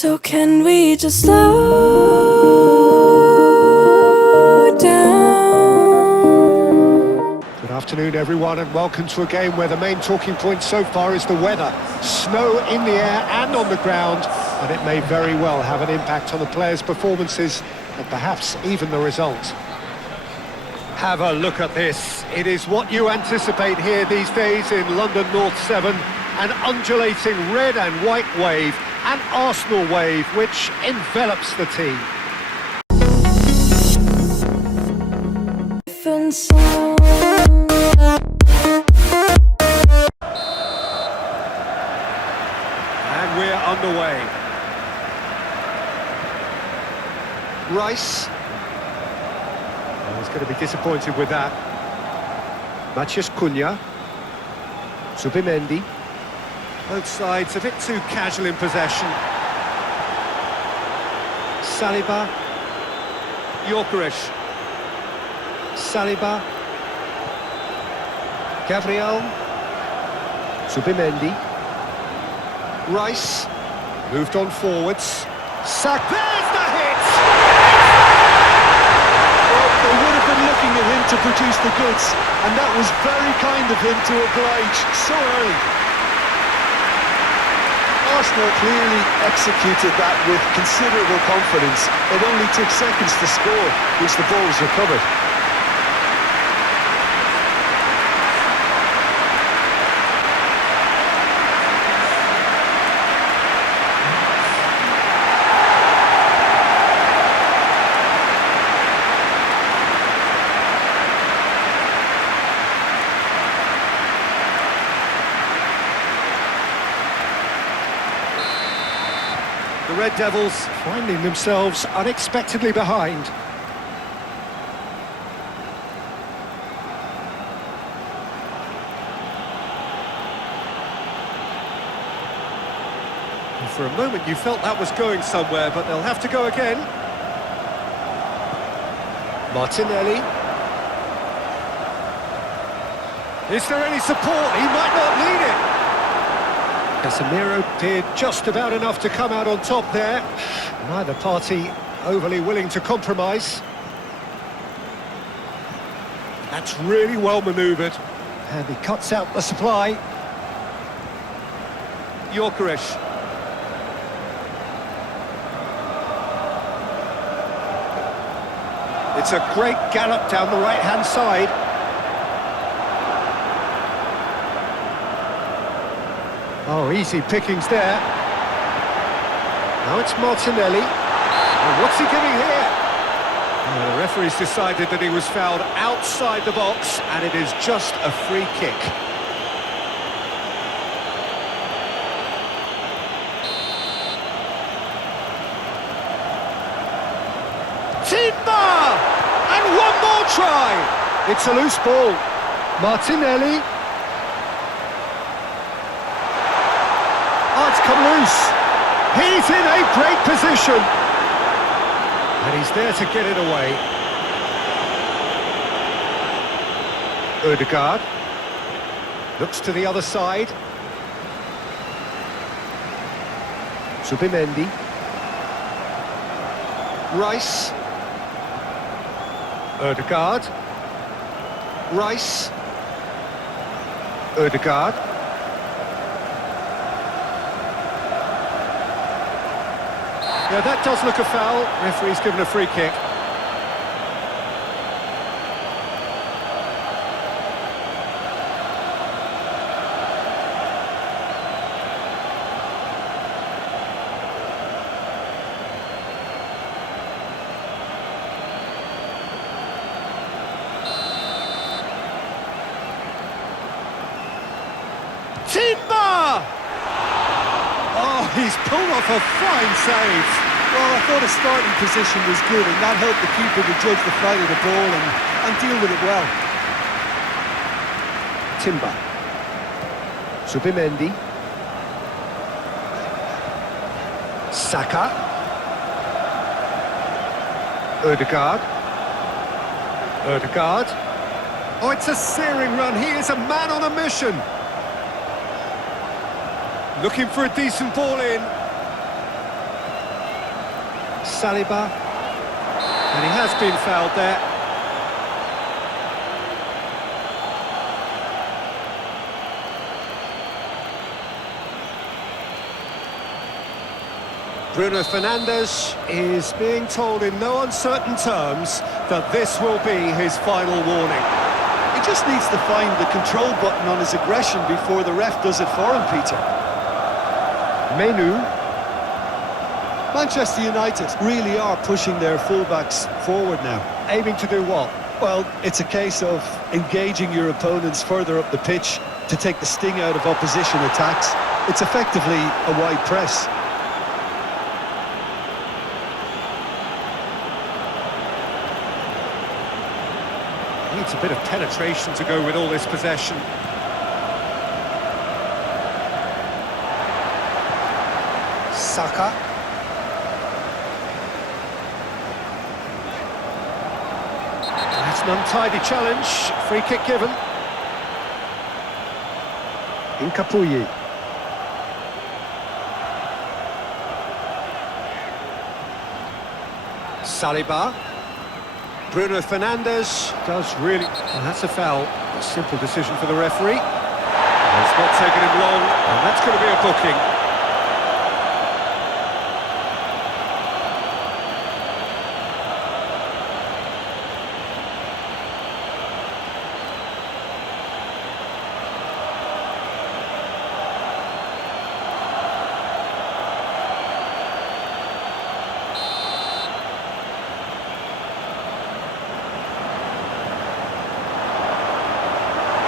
So can we just slow down? Good afternoon, everyone, and welcome to a game where the main talking point so far is the weather. Snow in the air and on the ground, and it may very well have an impact on the players' performances and perhaps even the result. Have a look at this. It is what you anticipate here these days in London North 7, an undulating red and white wave, an Arsenal wave which envelops the team. And we're underway. Rice. Oh, he's going to be disappointed with that. Matheus Cunha. Zubimendi. Both sides a bit too casual in possession. Saliba. Jurriën. Saliba. Gabriel. Zubimendi. Rice. Moved on forwards. Saka. There's the hit! Well, they would have been looking at him to produce the goods, and that was very kind of him to oblige so early. Arsenal clearly executed that with considerable confidence. It only took seconds to score, which the ball was recovered. The Red Devils finding themselves unexpectedly behind. And for a moment you felt that was going somewhere, but they'll have to go again. Martinelli. Is there any support? He might not lead it. Casemiro did just about enough to come out on top there. Neither party overly willing to compromise. That's really well manoeuvred. And he cuts out the supply. Jurriën. It's a great gallop down the right-hand side. Oh, easy pickings there. Now it's Martinelli. And what's he giving here? Oh, the referee's decided that he was fouled outside the box, and it is just a free kick. Timber! And one more try! It's a loose ball. Martinelli. Oh, it's come loose. He's in a great position. And he's there to get it away. Odegaard. Looks to the other side. Zubimendi. Rice. Odegaard. Rice. Odegaard. Yeah, that does look a foul. Referee's given a free kick. Timber! Oh, he's pulled off a fine save. Well, I thought his starting position was good, and that helped the keeper to judge the flight of the ball and deal with it well. Timber. Zubimendi. Saka. Odegaard. Odegaard. Oh, it's a searing run. He is a man on a mission. Looking for a decent ball in. Saliba. And he has been fouled there. Bruno Fernandes is being told in no uncertain terms that this will be his final warning. He just needs to find the control button on his aggression before the ref does it for him, Peter. Menu. Manchester United really are pushing their fullbacks forward now. Aiming to do what? Well, it's a case of engaging your opponents further up the pitch to take the sting out of opposition attacks. It's effectively a wide press. Needs a bit of penetration to go with all this possession. Saka. That's an untidy challenge. Free kick given. Incapuyi. Saliba. Bruno Fernandes does really... And that's a foul. A simple decision for the referee. It's not taken him long, and that's going to be a booking.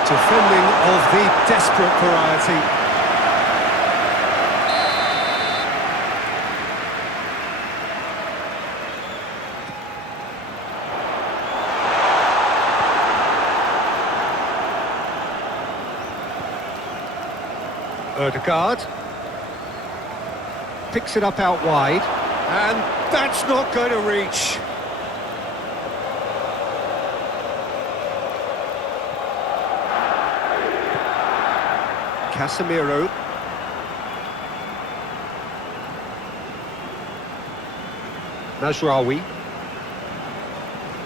Defending of the desperate variety. Odegaard picks it up out wide, and that's not going to reach. Casemiro. Najraoui.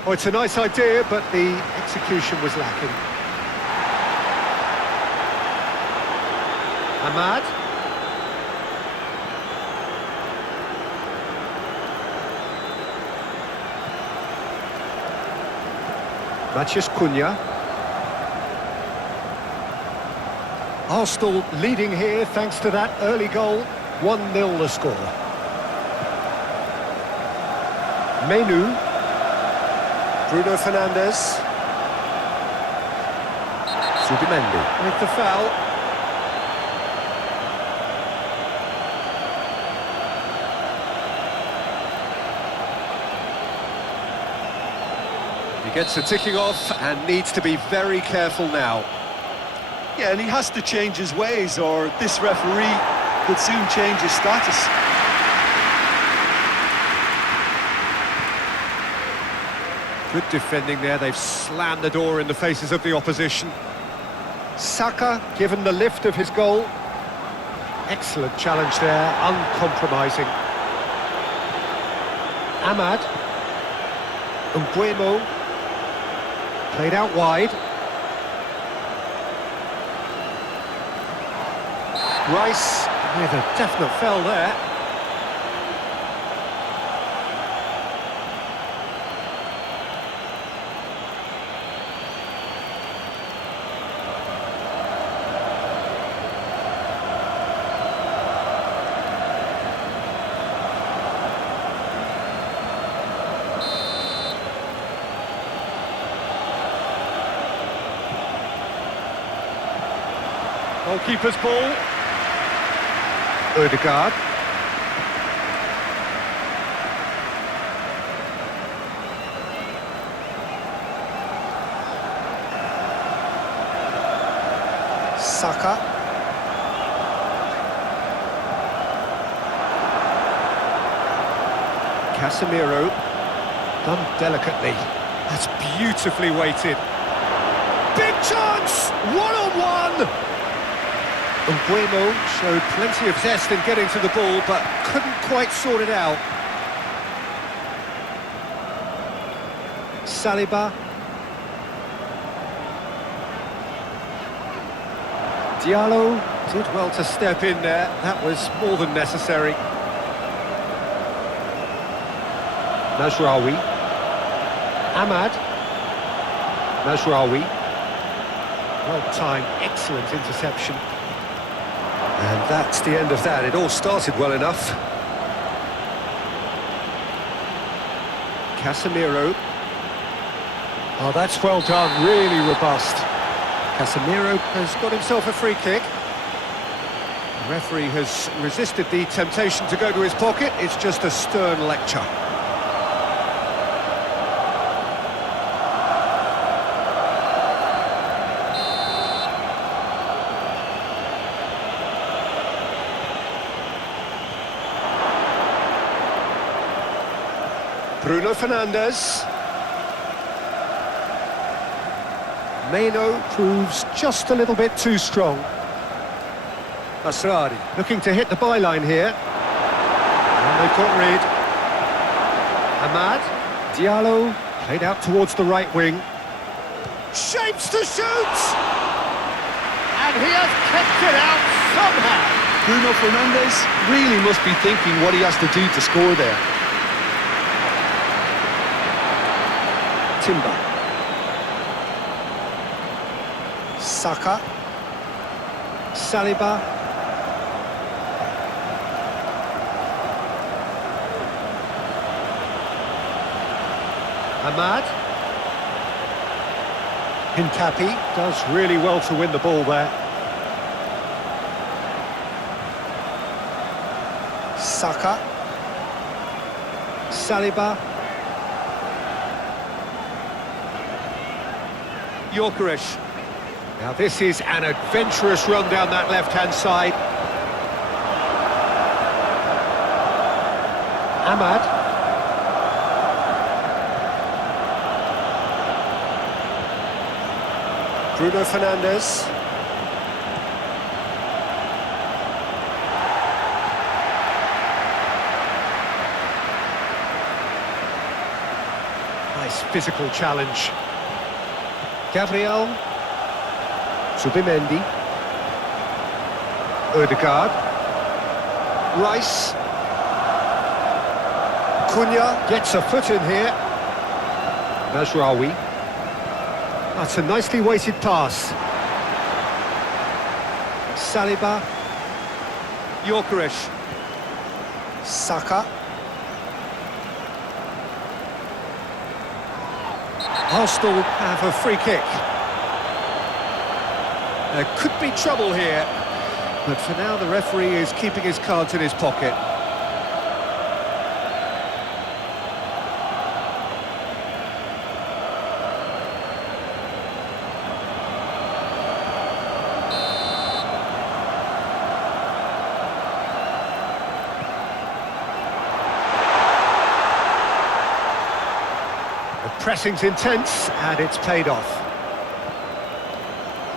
Oh, it's a nice idea, but the execution was lacking. Ahmad. Matheus Cunha. Arsenal leading here thanks to that early goal. 1-0 the score. Menu. Bruno Fernandes. Subimendi with the foul. He gets the ticking off and needs to be very careful now. Yeah, and he has to change his ways, or this referee could soon change his status. Good defending there. They've slammed the door in the faces of the opposition. Saka given the lift of his goal. Excellent challenge there, uncompromising. Ahmad. Mbeumo. Played out wide. Rice with a definite foul there. Goalkeeper's ball. Odegaard. Saka. Casemiro. Done delicately. That's beautifully weighted. Big chance! One-on-one! Mbeumo showed plenty of zest in getting to the ball, but couldn't quite sort it out. Saliba. Diallo did well to step in there. That was more than necessary. Mazraoui. Ahmad. Mazraoui. Well-timed, excellent interception. And that's the end of that. It all started well enough. Casemiro. Oh, that's well done, really robust. Casemiro has got himself a free kick. The referee has resisted the temptation to go to his pocket. It's just a stern lecture. Bruno Fernandes. Meno proves just a little bit too strong. Asrari looking to hit the byline here. And they've got rid. Ahmad. Diallo played out towards the right wing. Shapes to shoot! And he has kept it out somehow. Bruno Fernandes really must be thinking what he has to do to score there. Timber. Saka. Saliba. Ahmad. Hincapi does really well to win the ball there. Saka. Saliba. Jurriën. Now this is an adventurous run down that left-hand side. Ahmad. Bruno Fernandes. Nice physical challenge. Gabriel. Zubimendi. Ødegaard. Rice. Cunha gets a foot in here. Mazraoui. That's a nicely weighted pass. Saliba. Jurriën. Saka. Arsenal have a free kick. There could be trouble here, but for now the referee is keeping his cards in his pocket. The pressing's intense and it's paid off.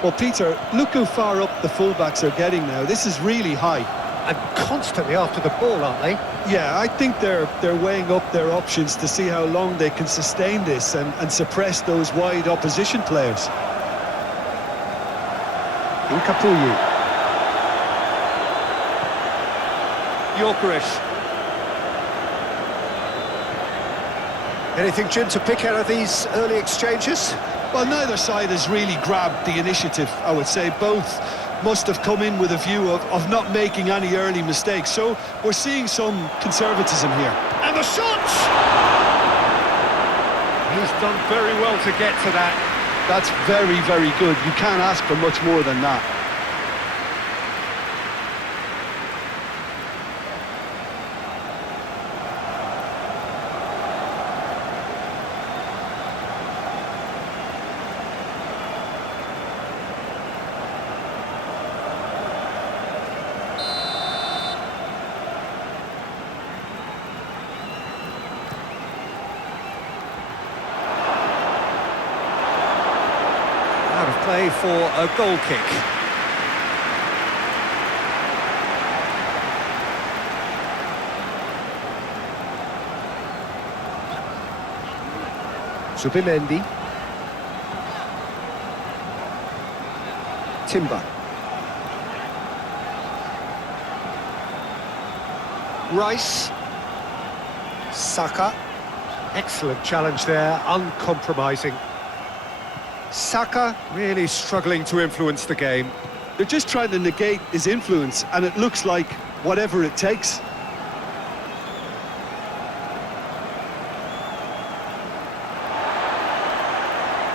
Well, Peter, look how far up the fullbacks are getting now. This is really high. And constantly after the ball, aren't they? Yeah, I think they're weighing up their options to see how long they can sustain this and suppress those wide opposition players. Incapuyu. Jurriën. Anything, Jim, to pick out of these early exchanges? Well, neither side has really grabbed the initiative, I would say. Both must have come in with a view of not making any early mistakes. So we're seeing some conservatism here. And the shot! He's done very well to get to that. That's very, very good. You can't ask for much more than that. Out of play for a goal kick. Zubimendi. Timber. Rice. Saka. Excellent challenge there, uncompromising. Saka really struggling to influence the game. They're just trying to negate his influence, and it looks like whatever it takes.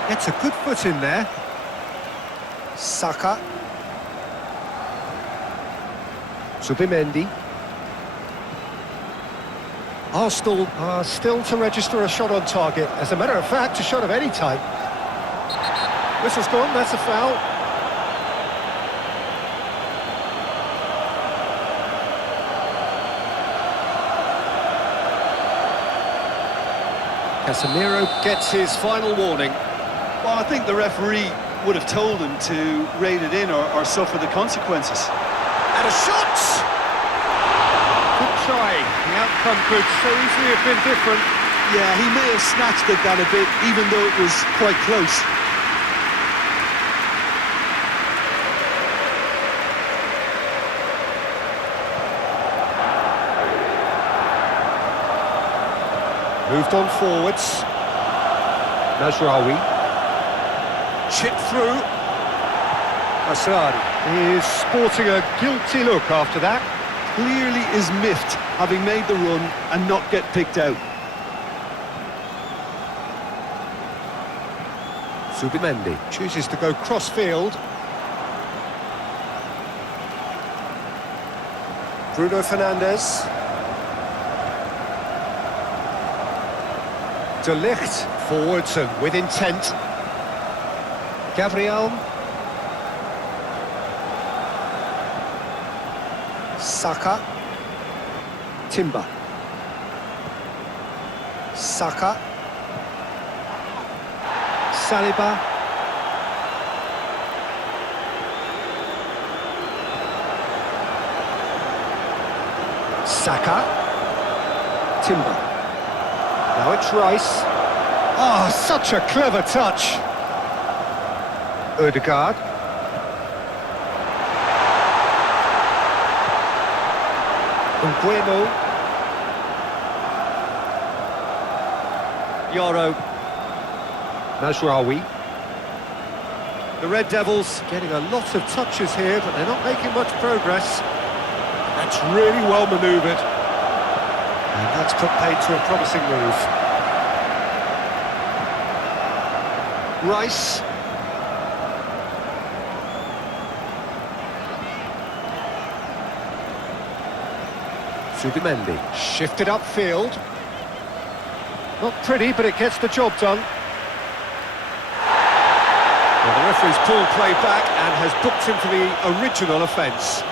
Gets a good foot in there. Saka. Zubimendi. Arsenal are still to register a shot on target. As a matter of fact, a shot of any type. Whistle's gone, that's a foul. Casemiro gets his final warning. Well, I think the referee would have told him to rein it in or suffer the consequences. And a shot! Good try. The outcome could so easily have been different. Yeah, he may have snatched at that a bit, even though it was quite close. Moved on forwards. Mazraoui. Chip through. Asadi is sporting a guilty look after that. Clearly is miffed, having made the run and not get picked out. Zubimendi chooses to go cross-field. Bruno Fernandes. De Ligt forwards and with intent. Gabriel. Saka. Timber. Saka. Saliba. Saka. Timber. Now it's Rice. Oh, such a clever touch. Ødegaard. Mbeumo. Diallo. Mazraoui. The Red Devils getting a lot of touches here, but they're not making much progress. That's really well manoeuvred. And that's put paid to a promising move. Rice. Zubimendi. Shifted upfield. Not pretty, but it gets the job done. Well, the referee's pulled play back and has booked him for the original offence.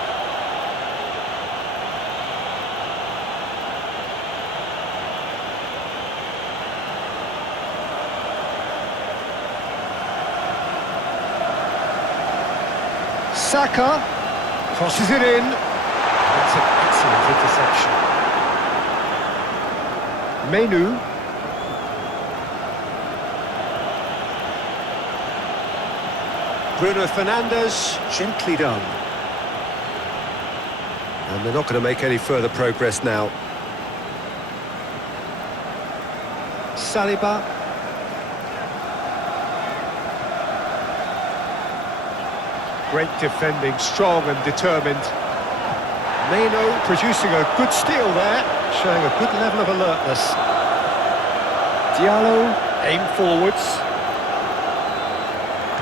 Saka crosses it in. That's an excellent interception. Menu. Bruno Fernandes, gently done. And they're not going to make any further progress now. Saliba. Great defending, strong and determined. Meno producing a good steal there, showing a good level of alertness. Diallo, aim forwards.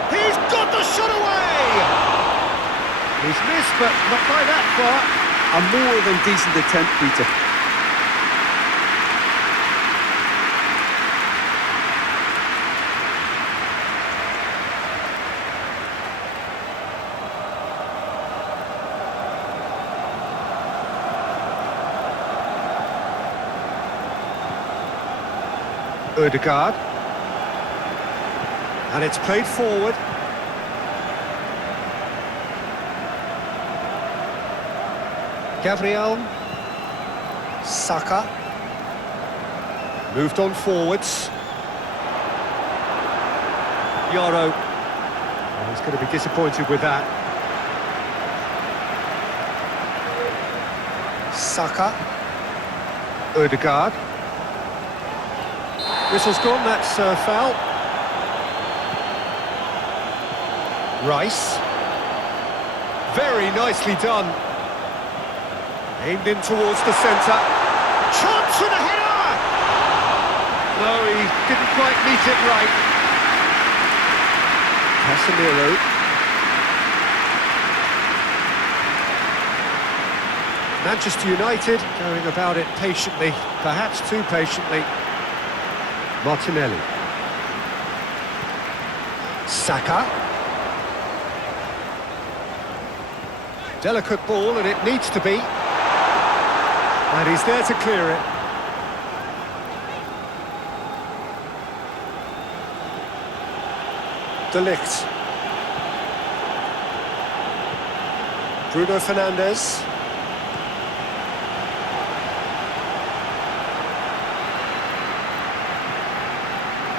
He's got the shot away! He's missed, but not by that far. A more than decent attempt, Peter. Ødegaard. And it's played forward. Gabriel. Saka. Moved on forwards. Diallo. Well, he's going to be disappointed with that. Saka. Ødegaard. Whistle's gone, that's foul. Rice. Very nicely done. Aimed in towards the centre. Chance for the header! No, he didn't quite meet it right. Casemiro. Manchester United going about it patiently, perhaps too patiently. Martinelli. Saka. Delicate ball, and it needs to be. And he's there to clear it. De Ligt. Bruno Fernandes.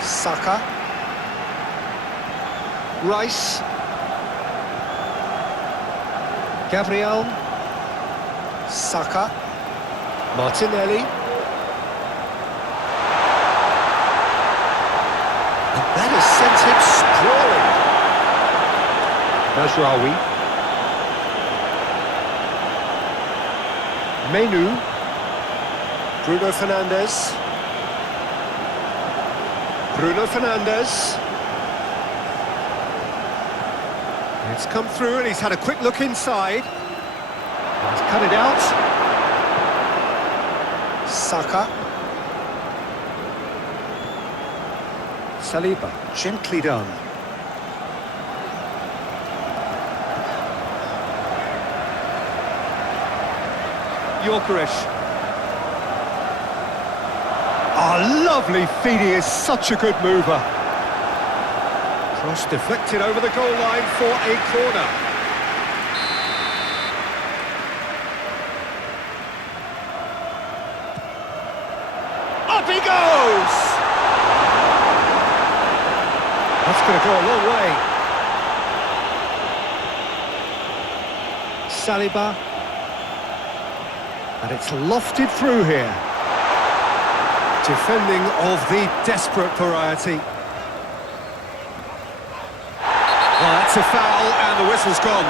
Saka. Rice. Gabriel. Saka. Martinelli. And that has sent him sprawling. Mazraoui. Menu. Bruno Fernandes. Bruno Fernandes. It's come through and he's had a quick look inside. He's cut it out. Saka. Saliba, gently done. Gyökeres. Oh, lovely feed, he is such a good mover. Cross deflected over the goal line for a corner. Up he goes! That's going to go a long way. Saliba. And it's lofted through here. Defending of the desperate variety. Well, that's a foul, and the whistle's gone.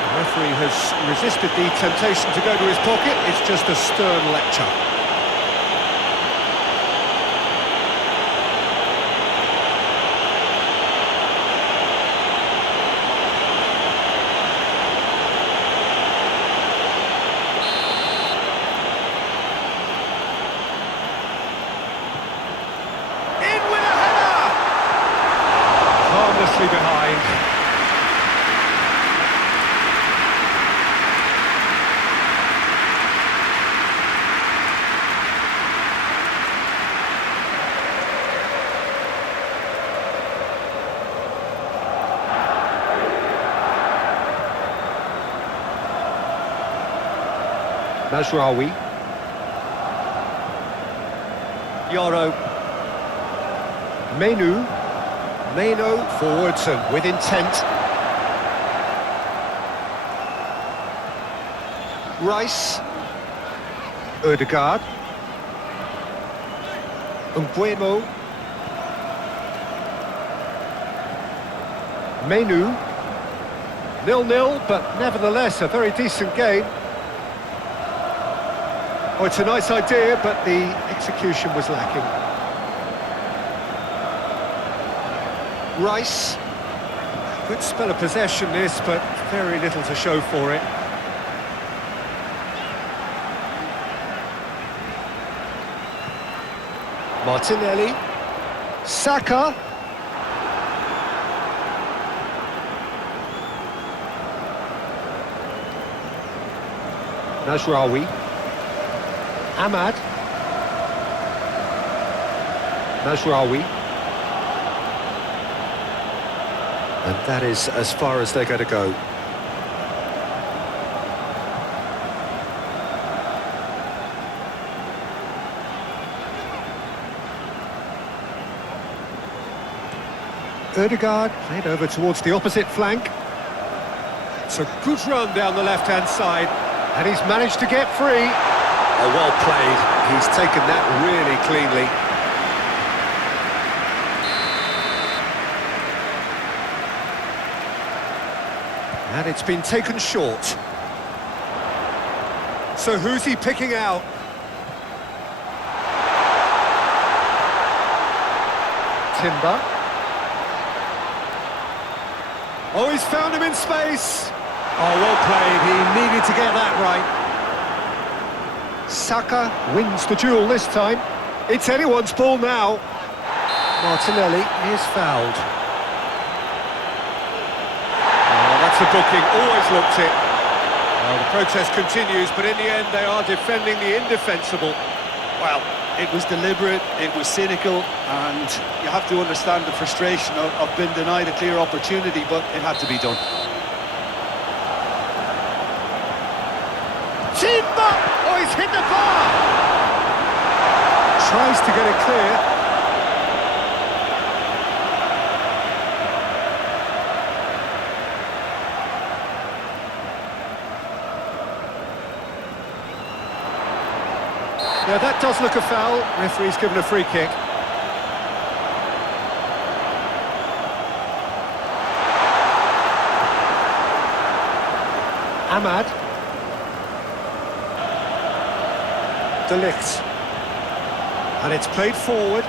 The referee has resisted the temptation to go to his pocket. It's just a stern lecture. Behind. Mazraoui. Yoro. Menu. Meno forwards and with intent. Rice. Ødegaard. Mbeumo. Menu. 0-0, but nevertheless a very decent game. Oh, it's a nice idea, but the execution was lacking. Rice. Good spell of possession this, but very little to show for it. Martinelli. Saka. Mazraoui. Ahmad. Mazraoui. And that is as far as they're going to go. Ødegaard played over towards the opposite flank. It's a good run down the left-hand side, and he's managed to get free. Oh, well played. He's taken that really cleanly. And it's been taken short. So who's he picking out? Timber. Oh, he's found him in space. Oh, well played. He needed to get that right. Saka wins the duel this time. It's anyone's ball now. Martinelli is fouled. Oh, that's a booking. Always looked it. Well, the protest continues, but in the end they are defending the indefensible. Well, it was deliberate, it was cynical, and you have to understand the frustration of being denied a clear opportunity, but it had to be done. Timber! Oh, he's hit the bar! Tries to get it clear. Yeah, that does look a foul. Referee's given a free kick. Ahmad. De Ligt. And it's played forward.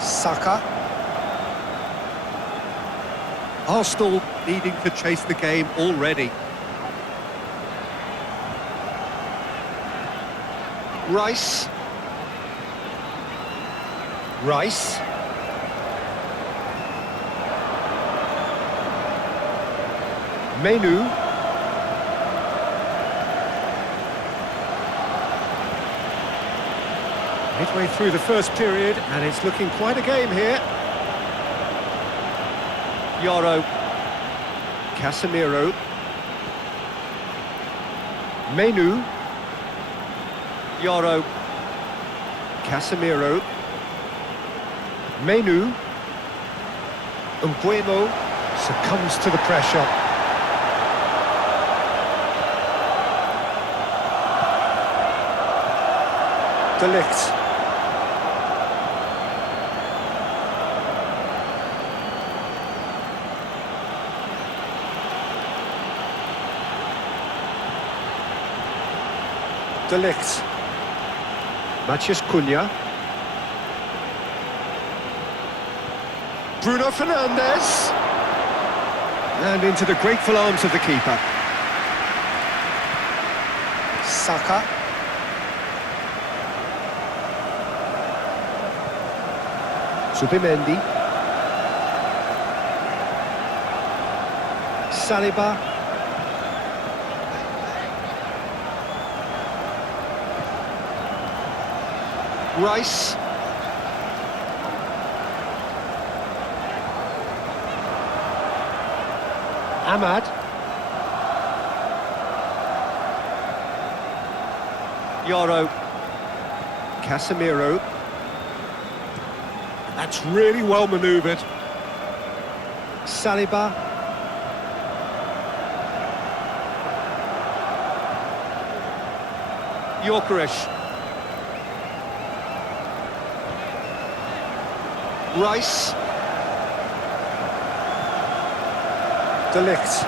Saka. Arsenal needing to chase the game already. Rice. Rice. Menu. Midway through the first period, and it's looking quite a game here. Diallo. Casemiro. Menu. Diallo. Casemiro. Menu. Mbeumo succumbs to the pressure. De Ligt. De Ligt. Matheus Cunha. Bruno Fernandes. And into the grateful arms of the keeper. Saka. Subimendi. Saliba. Rice. Ahmad. Diallo. Casemiro. That's really well manoeuvred. Saliba. Gyökeres. Rice. De Ligt.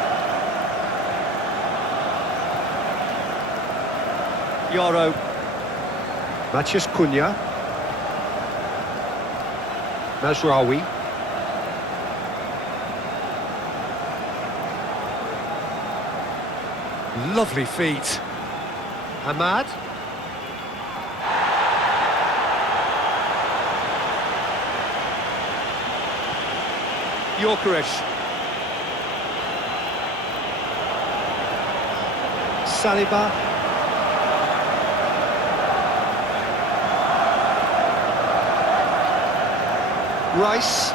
Diallo. Matheus Cunha. Mazraoui. Lovely feet. Ahmad. Gyökeres. Saliba. Rice.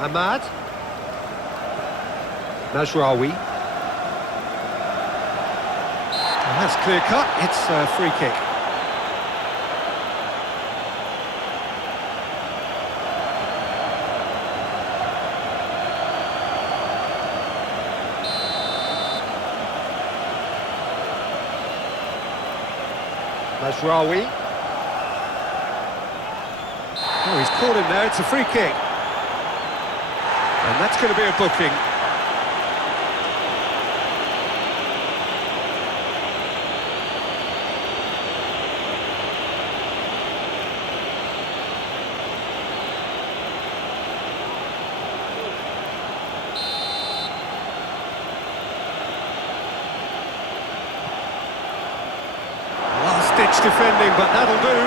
Ahmad. Mazraoui. That's clear cut, it's a free kick. Mazraoui. Oh, he's caught him there, it's a free kick. And that's going to be a booking. Last-ditch defending, but that'll do.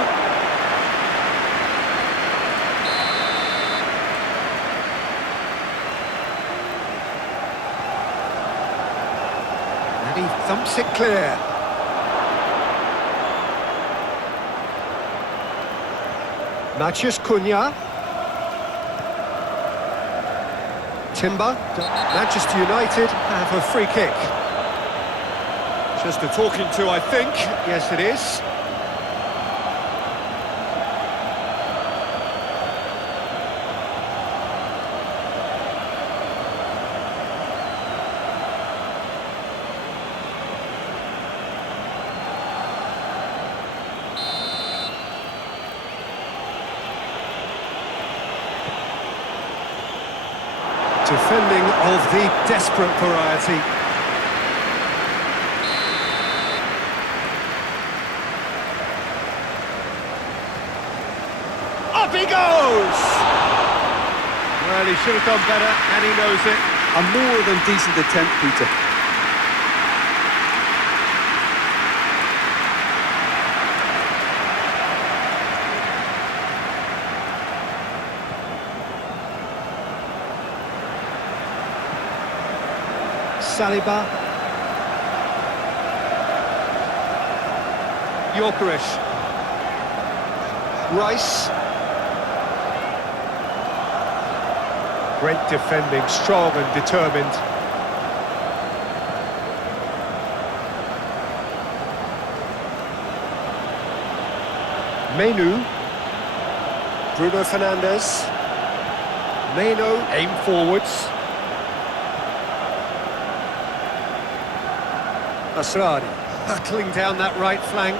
And he thumps it clear. Matheus Cunha. Timber. Manchester United have a free kick. Just a talking to, I think. Yes, it is. Defending of the desperate variety. Up he goes! Well, he should have done better, and he knows it. A more than decent attempt, Peter. Saliba. Gyökeres. Rice. Great defending, strong and determined. Menu. Bruno Fernandes. Meno, aim forwards. Asrari, hurtling down that right flank.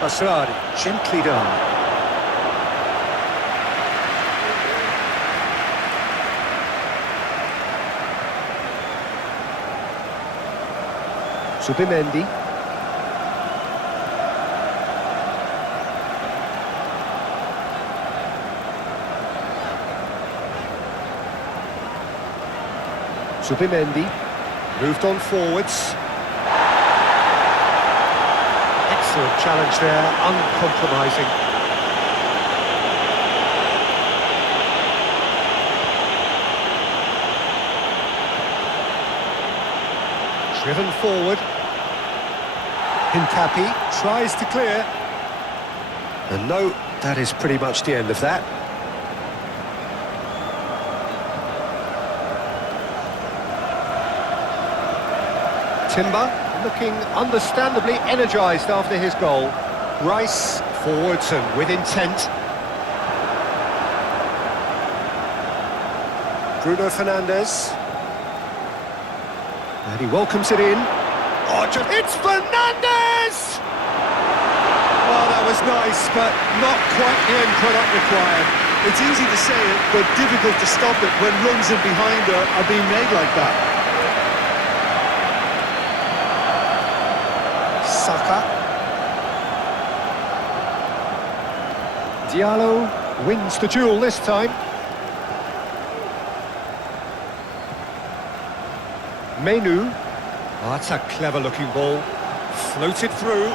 Asrari, gently done. Zubimendi. Zubimendi, moved on forwards. Excellent challenge there, uncompromising. Driven forward. Hincapi tries to clear. And no, that is pretty much the end of that. Timber looking understandably energised after his goal. Rice forwards and with intent. Bruno Fernandes. And he welcomes it in. Oh, it's Fernandes! Oh, that was nice, but not quite the end product required. It's easy to say it, but difficult to stop it when runs in behind are being made like that. Saka. Diallo wins the duel this time. Menu. Oh, that's a clever-looking ball. Floated through.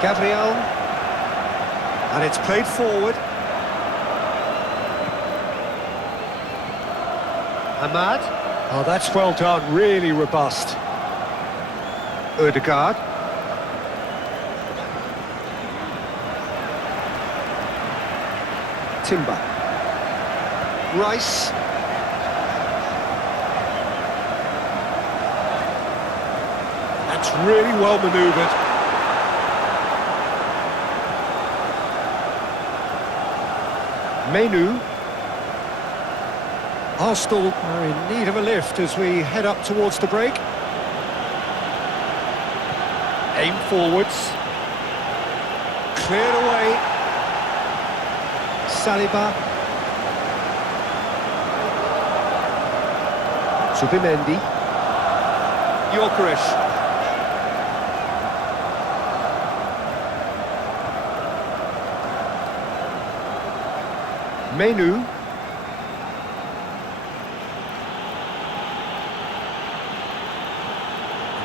Gabriel. And it's played forward. Ahmad. Oh, that's well done, really robust. Timber. Rice. That's really well manoeuvred. Menu. Arsenal are in need of a lift as we head up towards the break. Aim forwards. Cleared away. Saliba. Subimendi. Gyökeres. Menu.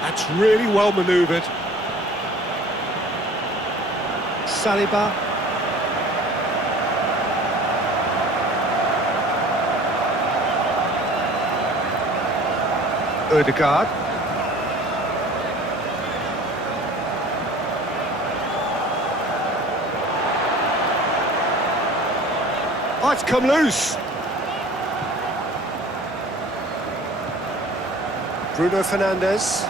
That's really well manoeuvred. Saliba. Ødegaard. Oh, it's come loose. Bruno Fernandes.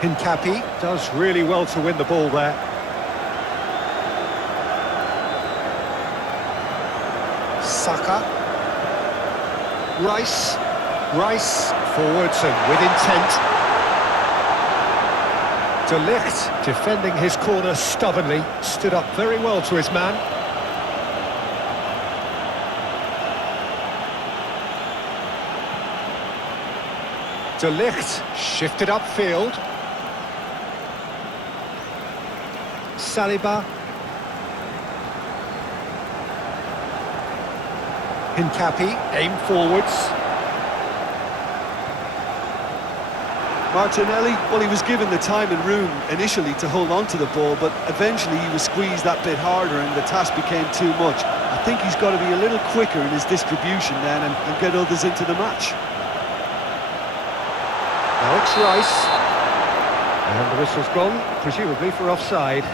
Hincapi does really well to win the ball there. Saka. Rice. Rice forwards and with intent. De Ligt defending his corner stubbornly, stood up very well to his man. De Ligt shifted upfield. Saliba. Hincapi, aim forwards. Martinelli, well, he was given the time and room initially to hold on to the ball, but eventually he was squeezed that bit harder and the task became too much. I think he's got to be a little quicker in his distribution then and get others into the match. Now it's Rice. And the whistle's gone, presumably for offside.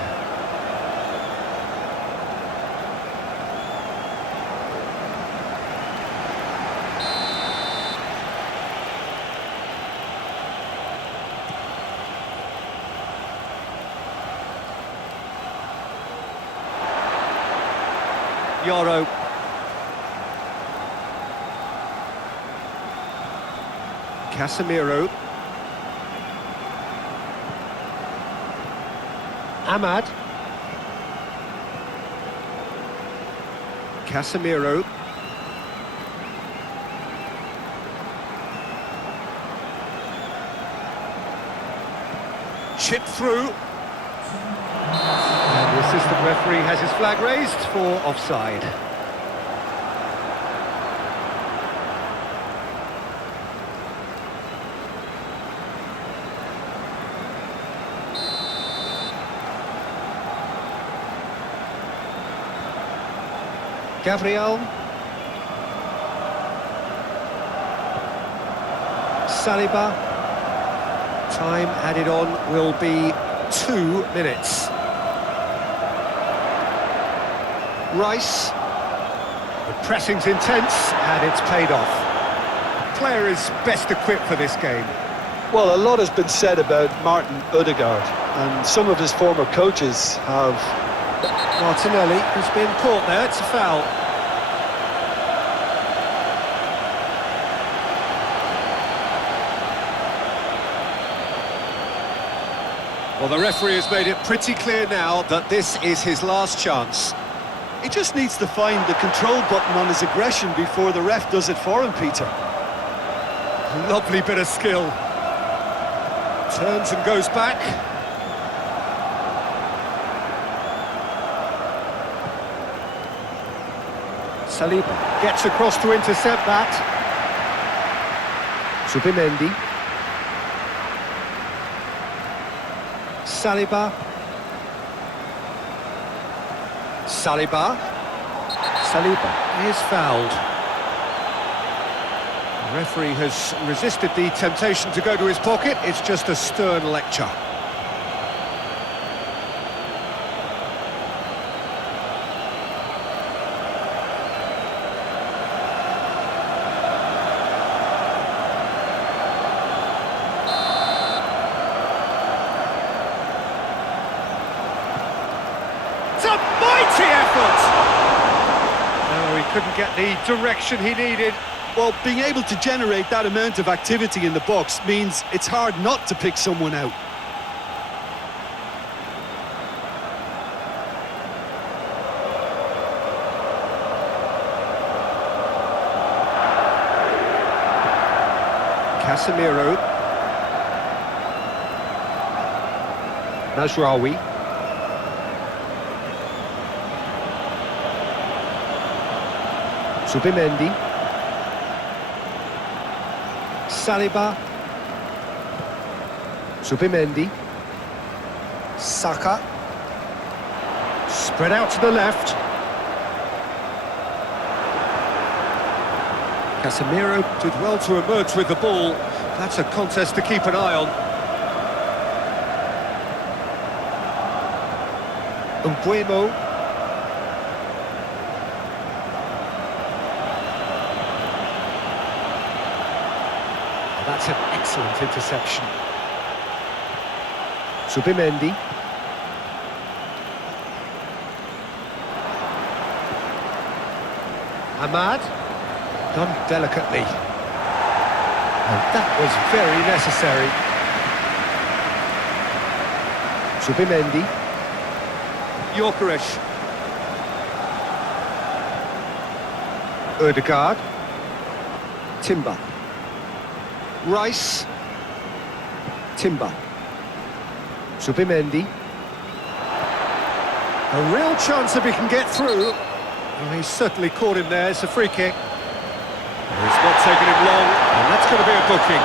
Yoro. Casemiro. Ahmad. Casemiro. Chip through. And the assistant referee has his flag raised for offside. Gabriel. Saliba. Time added on will be 2 minutes. Rice. The pressing's intense and it's paid off. Player is best equipped for this game. Well, a lot has been said about Martin Ødegaard, and some of his former coaches have... Martinelli has been caught there, it's a foul. Well, the referee has made it pretty clear now that this is his last chance. He just needs to find the control button on his aggression before the ref does it for him, Peter. Lovely bit of skill. Turns and goes back. Saliba gets across to intercept that. Subimendi. Saliba. Saliba. Saliba is fouled. The referee has resisted the temptation to go to his pocket. It's just a stern lecture. couldn't get the direction he needed. Well, being able to generate that amount of activity in the box means it's hard not to pick someone out. Casemiro. Mazraoui. Zubimendi. Saliba. Zubimendi. Saka. Spread out to the left. Casemiro did well to emerge with the ball. That's a contest to keep an eye on. Mbeumo. That's an excellent interception. Zubimendi. Ahmad. Done delicately. And that was very necessary. Zubimendi. Gyökeres. Ødegaard. Timber. Rice. Timber. Zubimendi. A real chance if he can get through. Well, he's certainly caught him there. It's a free kick. It's not taken him long, and that's going to be a booking.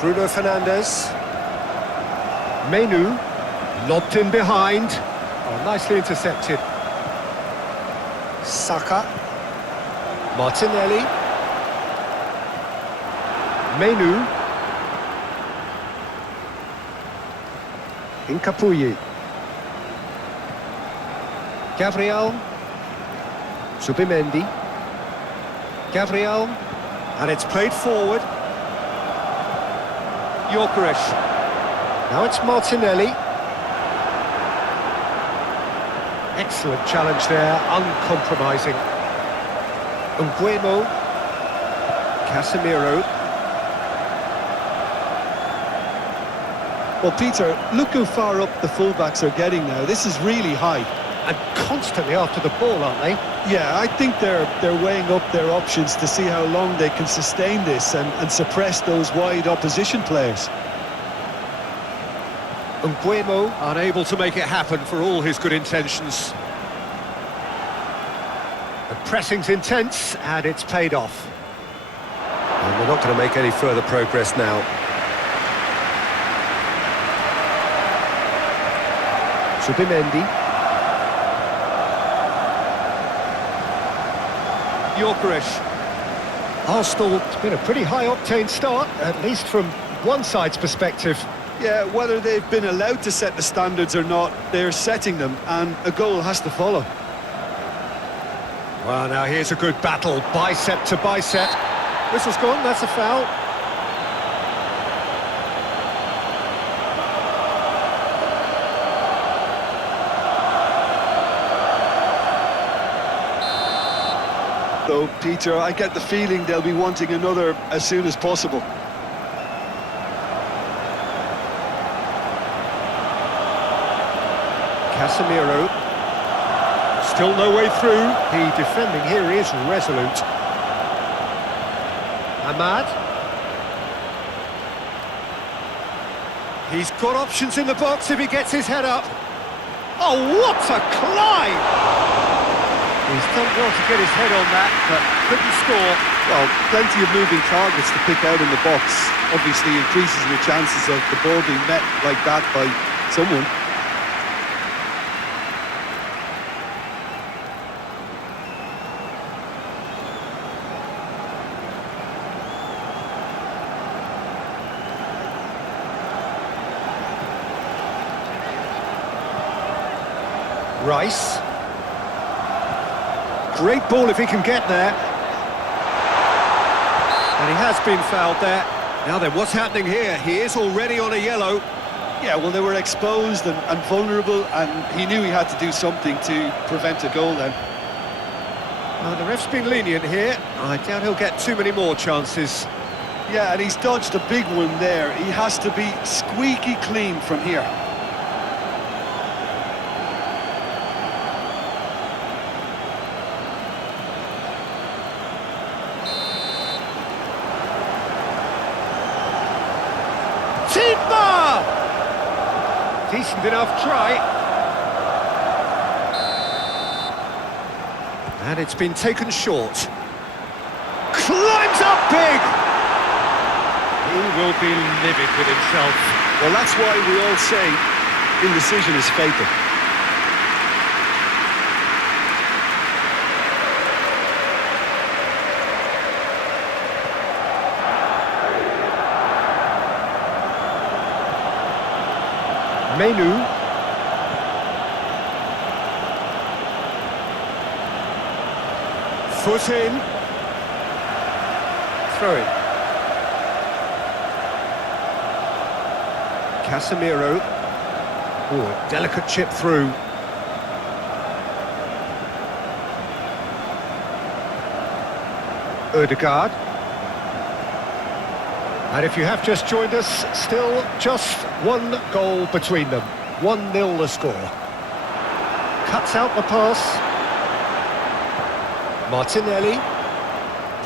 Bruno Fernandes. Menu. Lobbed in behind. Oh, nicely intercepted. Saka. Martinelli. Menu. Incapuyi. Gabriel. Zubimendi. Gabriel. And it's played forward. Gyökeres. Now it's Martinelli. Excellent challenge there, uncompromising. Mbeumo. Casemiro. Well, Peter, look how far up the fullbacks are getting now. This is really high. And constantly after the ball, aren't they? Yeah, I think they're weighing up their options to see how long they can sustain this and suppress those wide opposition players. Mbeumo unable to make it happen for all his good intentions. The pressing's intense and it's paid off. And they're not going to make any further progress now. Zubimendi. Gyökeres. Arsenal, it's been a pretty high-octane start, at least from one side's perspective. Yeah, whether they've been allowed to set the standards or not, they're setting them, and a goal has to follow. Well, now here's a good battle, bicep to bicep. Whistle's gone, that's a foul. Though, Peter, I get the feeling they'll be wanting another as soon as possible. Casemiro. Still no way through. The defending here is resolute. Ahmad. He's got options in the box if he gets his head up. Oh, what a climb! He's done well to get his head on that, but couldn't score. Well, plenty of moving targets to pick out in the box. Obviously increases your chances of the ball being met like that by someone. Rice. Great ball if he can get there. And he has been fouled there. Now then, what's happening here? He is already on a yellow. Yeah, well, they were exposed and vulnerable, and he knew he had to do something to prevent a goal then. The ref's been lenient here. I doubt he'll get too many more chances. Yeah, and he's dodged a big one there. He has to be squeaky clean from here. Timber! Decent enough try. And it's been taken short. Climbs up big! He will be livid with himself. Well, that's why we all say indecision is fatal. Menu. Foot in. Throw it. Casemiro. Oh, a delicate chip through. Ødegaard. And if you have just joined us, still just one goal between them. 1-0 the score. Cuts out the pass. Martinelli.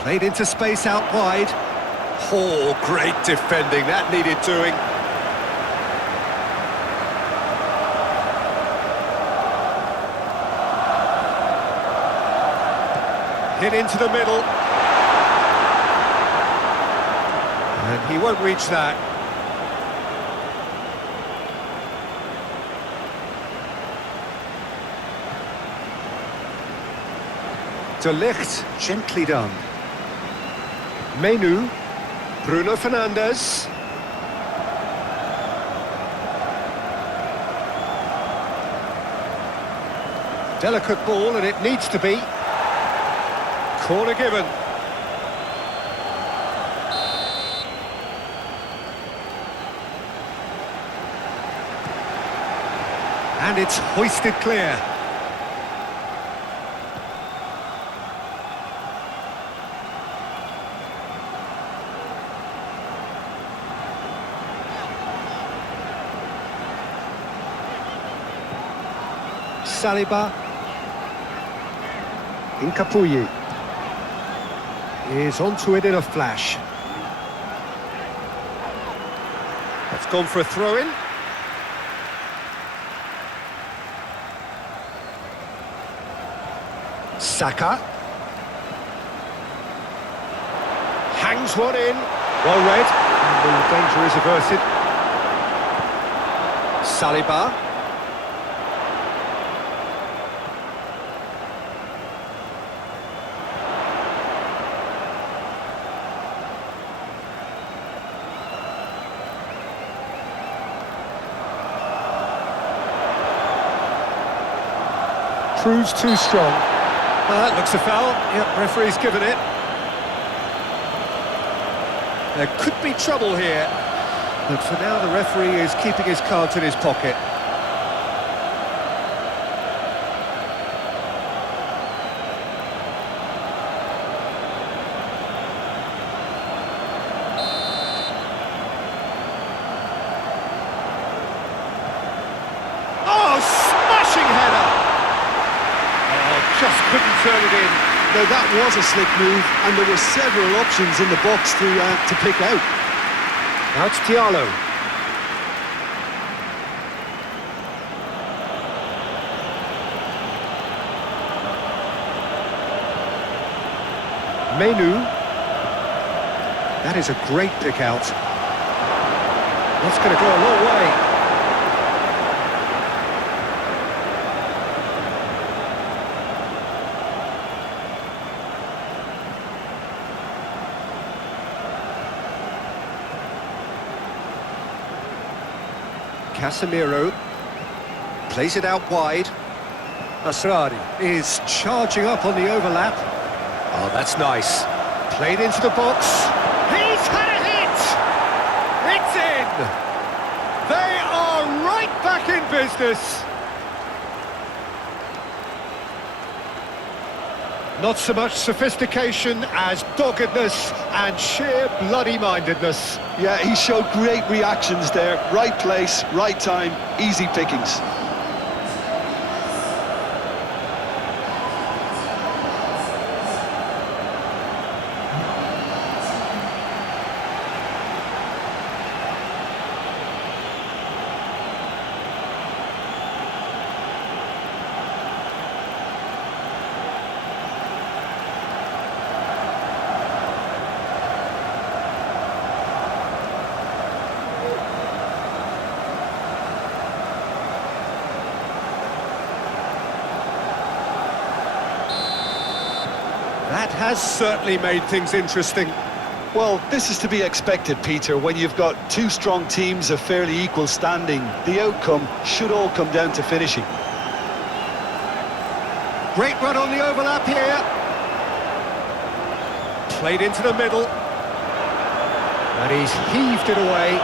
Played into space out wide. Oh, great defending. That needed doing. Hit into the middle. And he won't reach that. De Ligt, gently done. Menu, Bruno Fernandes. Delicate ball, and it needs to be. Corner given. And it's hoisted clear. Saliba. Incapuyi is onto it in a flash. That's gone for a throw-in. Saka. Hangs one in. Well read. And the danger is averted. Saliba. Proves too strong. That looks a foul. Yep, referee's given it. There could be trouble here, but for now the referee is keeping his cards in his pocket. Oh, smashing header! Just couldn't turn it in. Now that was a slick move, and there were several options in the box to pick out. Now it's Diallo. Menu. That is a great pick out. That's going to go a long way. Casemiro plays it out wide. Asrari is charging up on the overlap. Oh, that's nice. Played into the box. He's had a hit! It's in! They are right back in business. Not so much sophistication as doggedness and sheer bloody-mindedness. Yeah, he showed great reactions there. Right place, right time, easy pickings. That has certainly made things interesting. Well, this is to be expected, Peter. When you've got two strong teams of fairly equal standing, the outcome should all come down to finishing. Great run on the overlap here. Played into the middle. And he's heaved it away.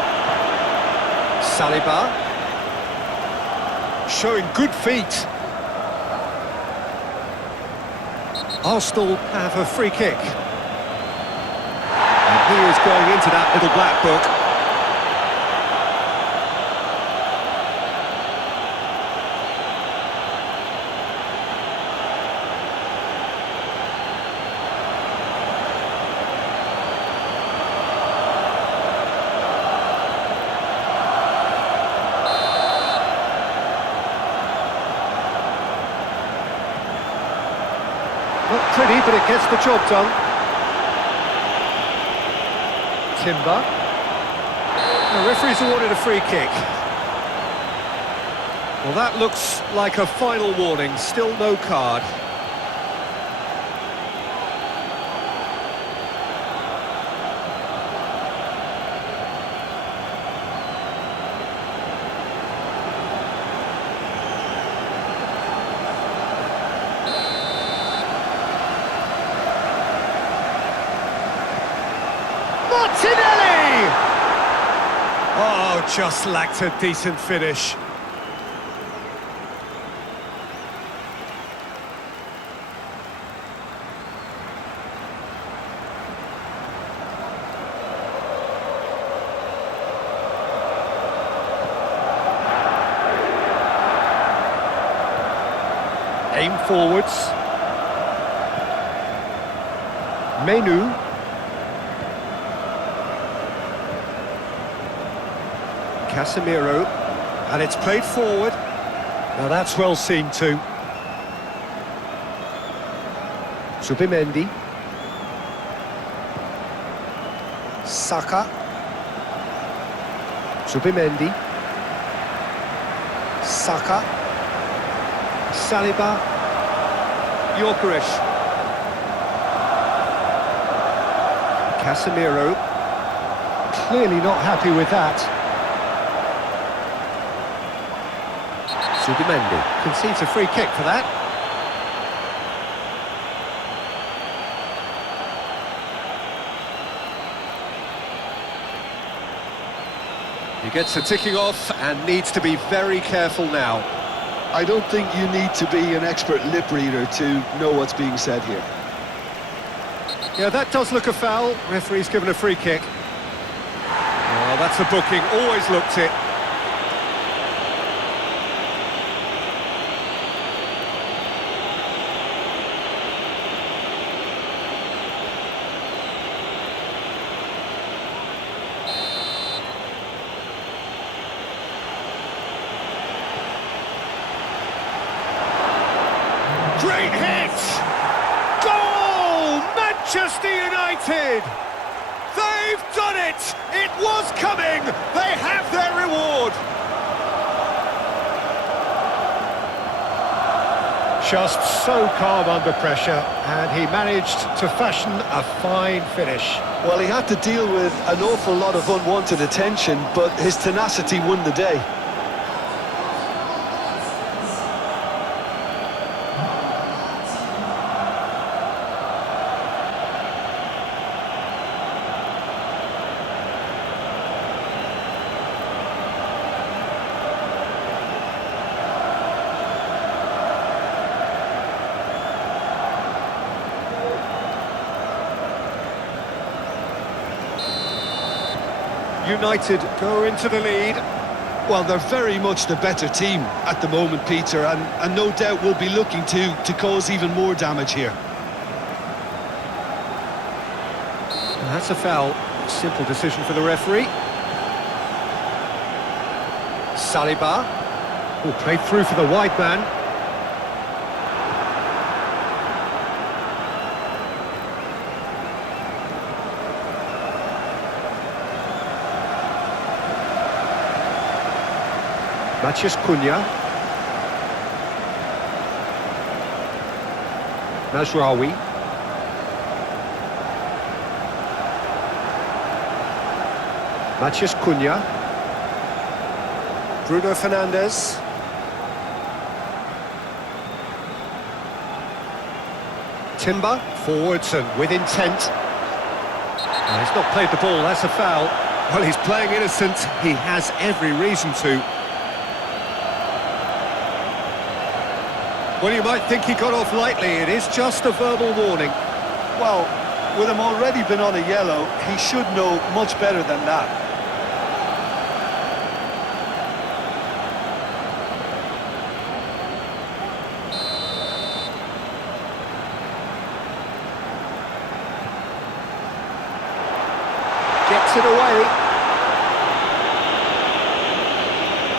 Saliba. Showing good feet. Arsenal have a free kick. And he is going into that little black book. Not pretty, but it gets the job done. Timber. The referee's awarded a free kick. Well, that looks like a final warning. Still no card. Martinelli! Oh, just lacked a decent finish. Aim forwards. Menu. Casemiro, and it's played forward. Now that's well seen too. Zubimendi. Saka. Zubimendi. Saka. Saliba. Gyökeres. Casemiro. Clearly not happy with that. Zubimendi concedes a free kick for that. He gets a ticking off and needs to be very careful now. I don't think you need to be an expert lip reader to know what's being said here. Yeah, that does look a foul. Referee's given a free kick. Well, that's a booking. Always looked it. Great hit! Goal! Manchester United! They've done it! It was coming! They have their reward! Just so calm under pressure, and he managed to fashion a fine finish. Well, he had to deal with an awful lot of unwanted attention, but his tenacity won the day. United go into the lead. Well, they're very much the better team at the moment, Peter, and no doubt will be looking to cause even more damage here. And that's a foul. Simple decision for the referee. Saliba, who played through for the wide man. Matheus Cunha. Mazraoui. Matheus Cunha. Bruno Fernandes. Timber, forwards and with intent. He's not played the ball, that's a foul. Well, he's playing innocent, he has every reason to. Well, you might think he got off lightly, it is just a verbal warning. Well, with him already been on a yellow, he should know much better than that. Gets it away.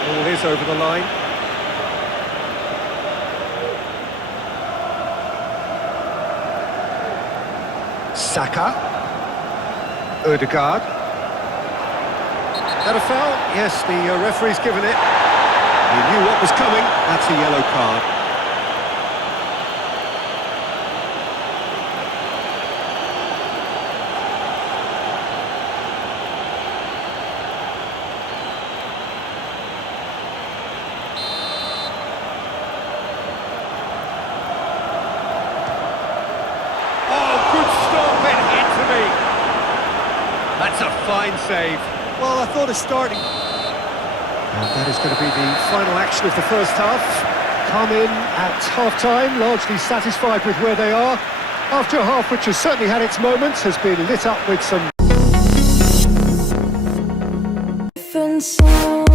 Ball is over the line. Saka. Ødegaard. That a foul? Yes, the referee's given it. He knew what was coming. That's a yellow card. That's a fine save. Well, I thought of starting. And that is going to be the final action of the first half. Come in at half-time, largely satisfied with where they are. After a half which has certainly had its moments, has been lit up with some... different sound.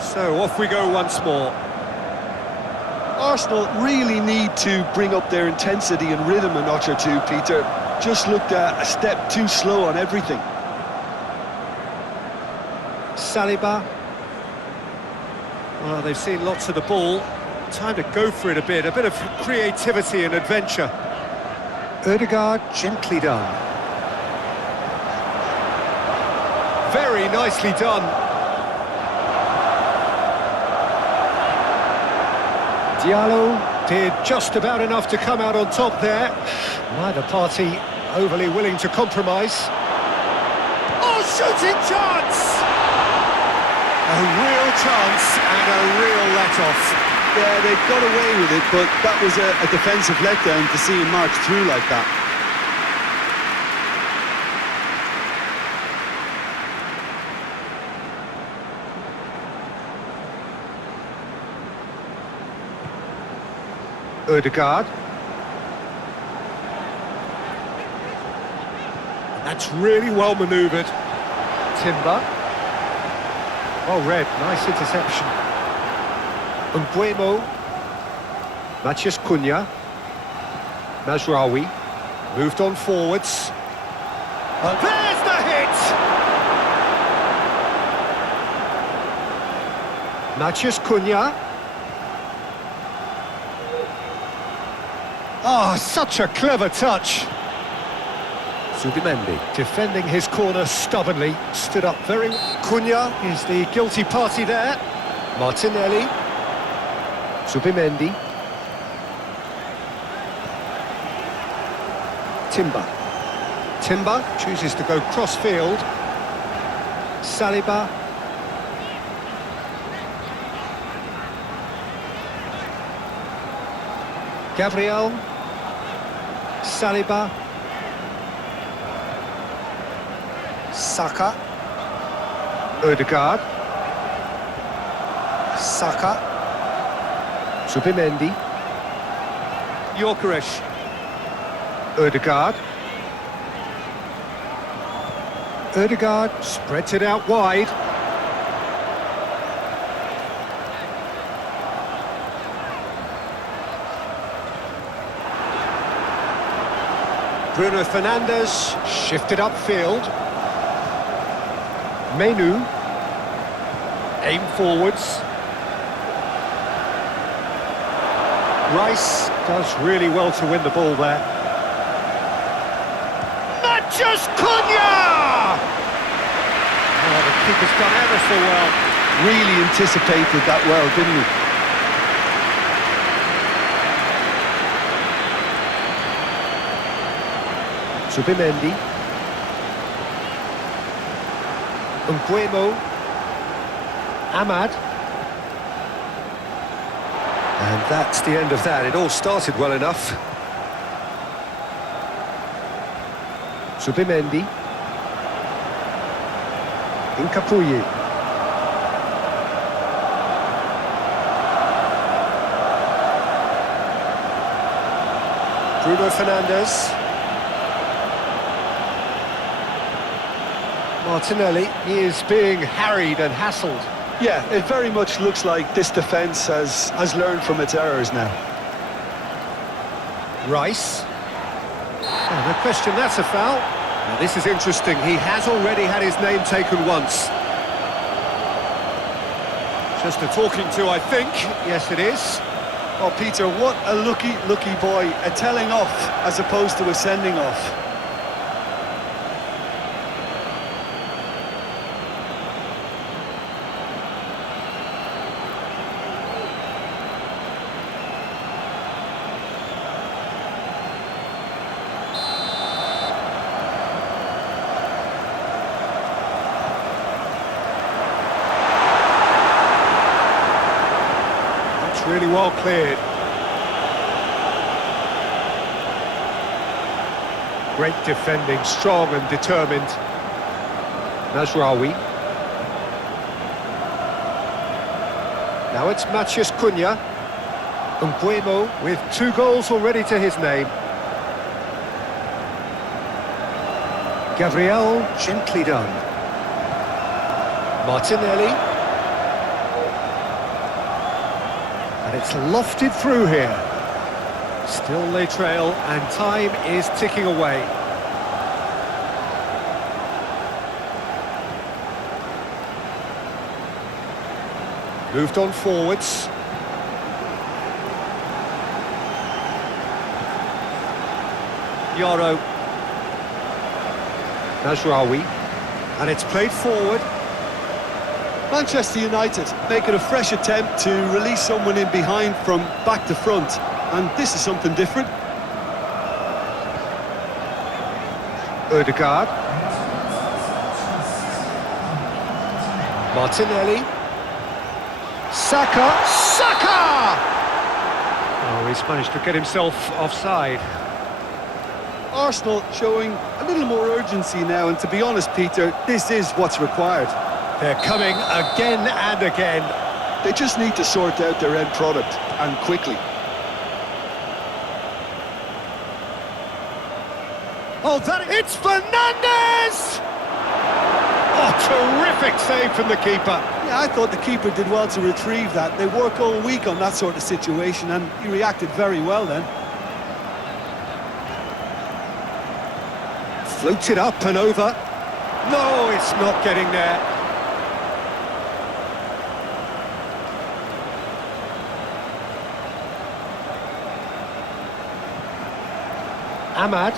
So off we go once more. Arsenal really need to bring up their intensity and rhythm a notch or two, Peter. Just looked a step too slow on everything. Saliba. Well, they've seen lots of the ball. Time to go for it a bit of creativity and adventure. Ødegaard, gently done. Very nicely done. Diallo did just about enough to come out on top there. Neither party overly willing to compromise. Oh, shooting chance! A real chance and a real let-off. Yeah, they got away with it, but that was a defensive letdown to see him march through like that. Ødegaard. That's really well manoeuvred. Timber. Well read, nice interception. Mbeumo. Matheus Cunha. Mazraoui. Moved on forwards. And there's the hit! Matheus Cunha. Oh, such a clever touch. Zubimendi defending his corner stubbornly, stood up very... Cunha is the guilty party there. Martinelli. Zubimendi. Timber. Timber chooses to go cross-field. Saliba. Gabriel. Saliba. Saka. Ødegaard. Saka. Zubimendi. Gyökeres. Ødegaard. Ødegaard spreads it out wide. Bruno Fernandes shifted upfield. Menu. Aim forwards. Rice does really well to win the ball there. Mathias Cunha! Oh, the keeper's done ever so well. Really anticipated that well, didn't he? Zubimendi. Mbeumo. Ahmad. And that's the end of that. It all started well enough. Zubimendi. Incapuyi. Bruno Fernandes. Martinelli, he is being harried and hassled. Yeah, it very much looks like this defence has learned from its errors now. Rice. Oh, no question, that's a foul. Now, this is interesting. He has already had his name taken once. Just a talking to, I think. Yes, it is. Oh, Peter, what a lucky boy. A telling off as opposed to a sending off. Really well cleared. Great defending, strong and determined. Nasraoui. Now it's Mathias Cunha. Mbeumo with 2 goals already to his name. Gabriel, gently done. Martinelli. And it's lofted through here. Still they trail, and time is ticking away. Moved on forwards. Diallo. Nasraoui. And it's played forward. Manchester United making a fresh attempt to release someone in behind from back to front, and this is something different. Ødegaard. Martinelli. Saka. Saka! Oh, he's managed to get himself offside. Arsenal showing a little more urgency now, and to be honest, Peter, this is what's required. They're coming again and again. They just need to sort out their end product, and quickly. Oh, it's Fernandes! Oh, terrific save from the keeper. Yeah, I thought the keeper did well to retrieve that. They work all week on that sort of situation, and he reacted very well then. Floats it up and over. No, it's not getting there. Ahmad.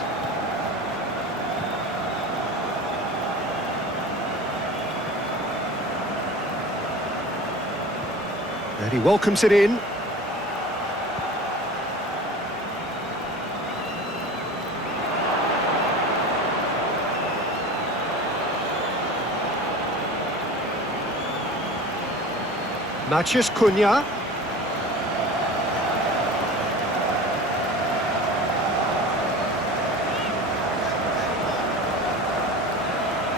And he welcomes it in. Mathias Cunha.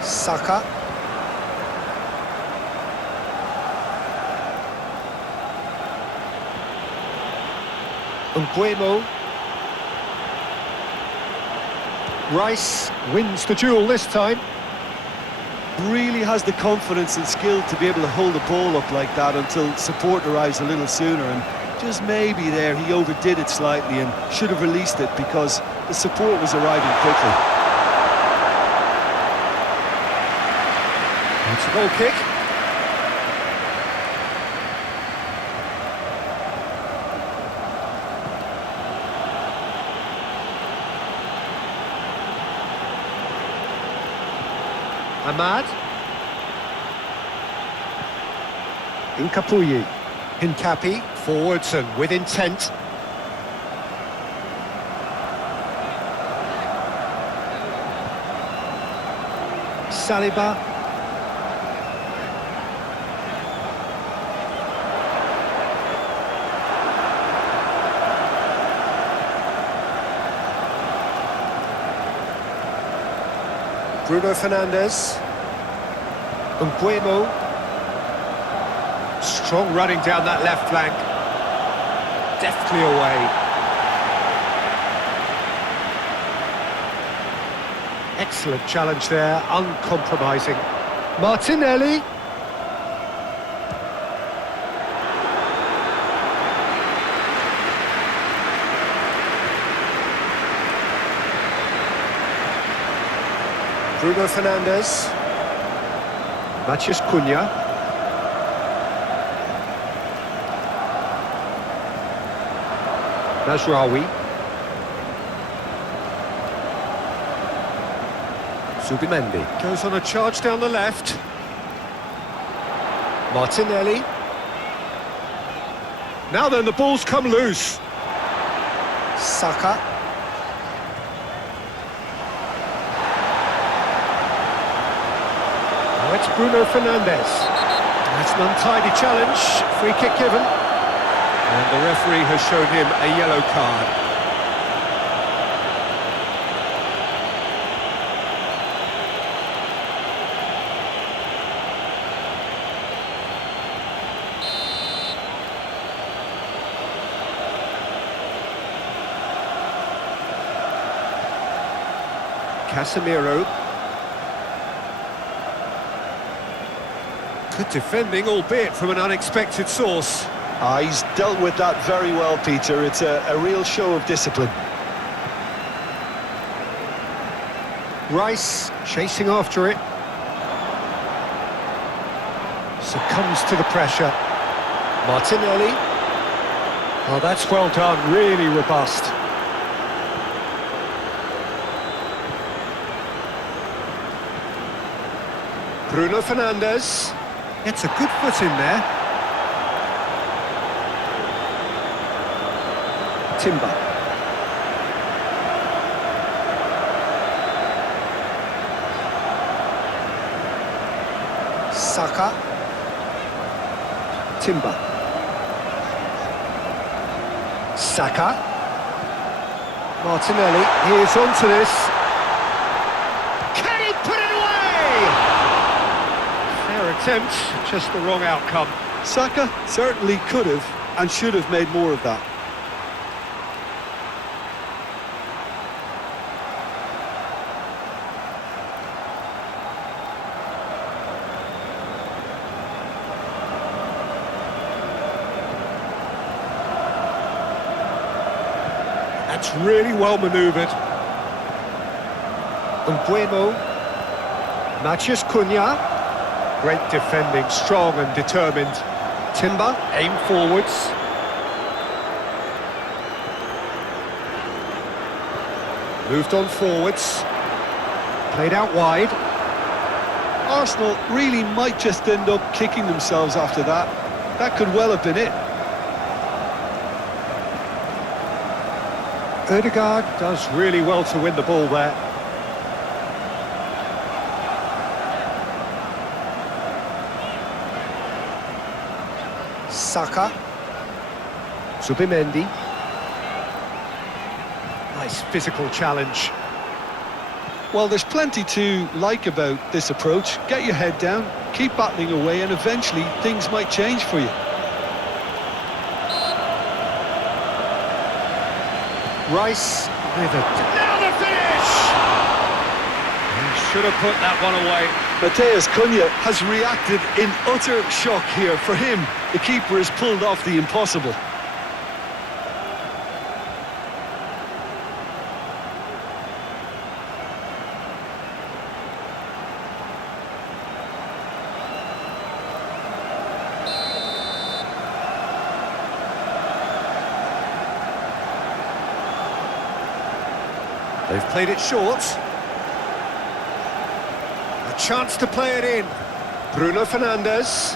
Saka. Mbeumo. Rice wins the duel this time. Really has the confidence and skill to be able to hold the ball up like that until support arrives a little sooner, and just maybe there he overdid it slightly and should have released it because the support was arriving quickly. It's a goal kick. Ahmad. Incapuyi. Hincapi, forwards and with intent. Saliba. Bruno Fernandes. Mbeumo. Strong running down that left flank. Deftly away. Excellent challenge there, uncompromising. Martinelli. Bruno Fernandes. Matheus Cunha. Mazraoui. Zubimendi goes on a charge down the left. Martinelli. Now then, the ball's come loose. Saka. Now it's Bruno Fernandes. That's an untidy challenge. Free kick given. And the referee has shown him a yellow card. Casemiro. Good defending, albeit from an unexpected source. He's dealt with that very well, Peter. It's a real show of discipline. Rice chasing after it. Succumbs to the pressure. Martinelli. Oh, that's well done, really robust. Bruno Fernandes. Gets a good foot in there. Timber. Saka. Timber. Saka. Martinelli. Here's onto this. Can he put it away? Fair attempt, just the wrong outcome. Saka certainly could have and should have made more of that. That's really well manoeuvred. Mbeumo. Matheus Cunha. Great defending, strong and determined. Timber, aim forwards. Moved on forwards. Played out wide. Arsenal really might just end up kicking themselves after that. That could well have been it. Ødegaard does really well to win the ball there. Saka. Zubimendi. Nice physical challenge. Well, there's plenty to like about this approach. Get your head down, keep battling away, and eventually things might change for you. Rice with a... Now the finish! should have put that one away. Matheus Cunha has reacted in utter shock here. For him, the keeper has pulled off the impossible. They've played it short. A chance to play it in. Bruno Fernandes.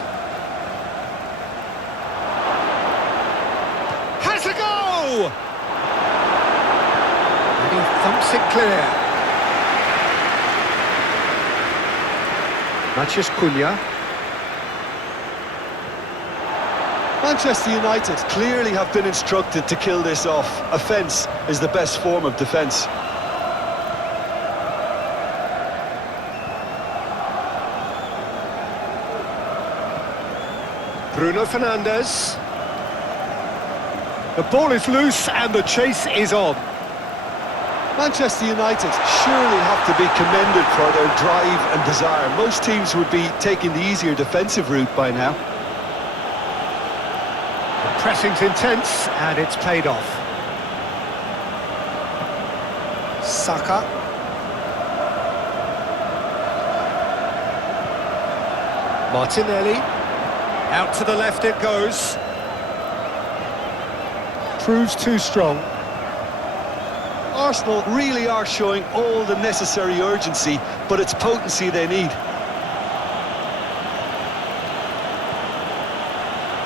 Has a go! And he thumps it clear. Matheus Cunha. Manchester United clearly have been instructed to kill this off. Offence is the best form of defence. Bruno Fernandes. The ball is loose and the chase is on. Manchester United surely have to be commended for their drive and desire. Most teams would be taking the easier defensive route by now. The pressing's intense and it's paid off. Saka. Martinelli. Out to the left it goes. Proves too strong. Arsenal really are showing all the necessary urgency, but it's potency they need.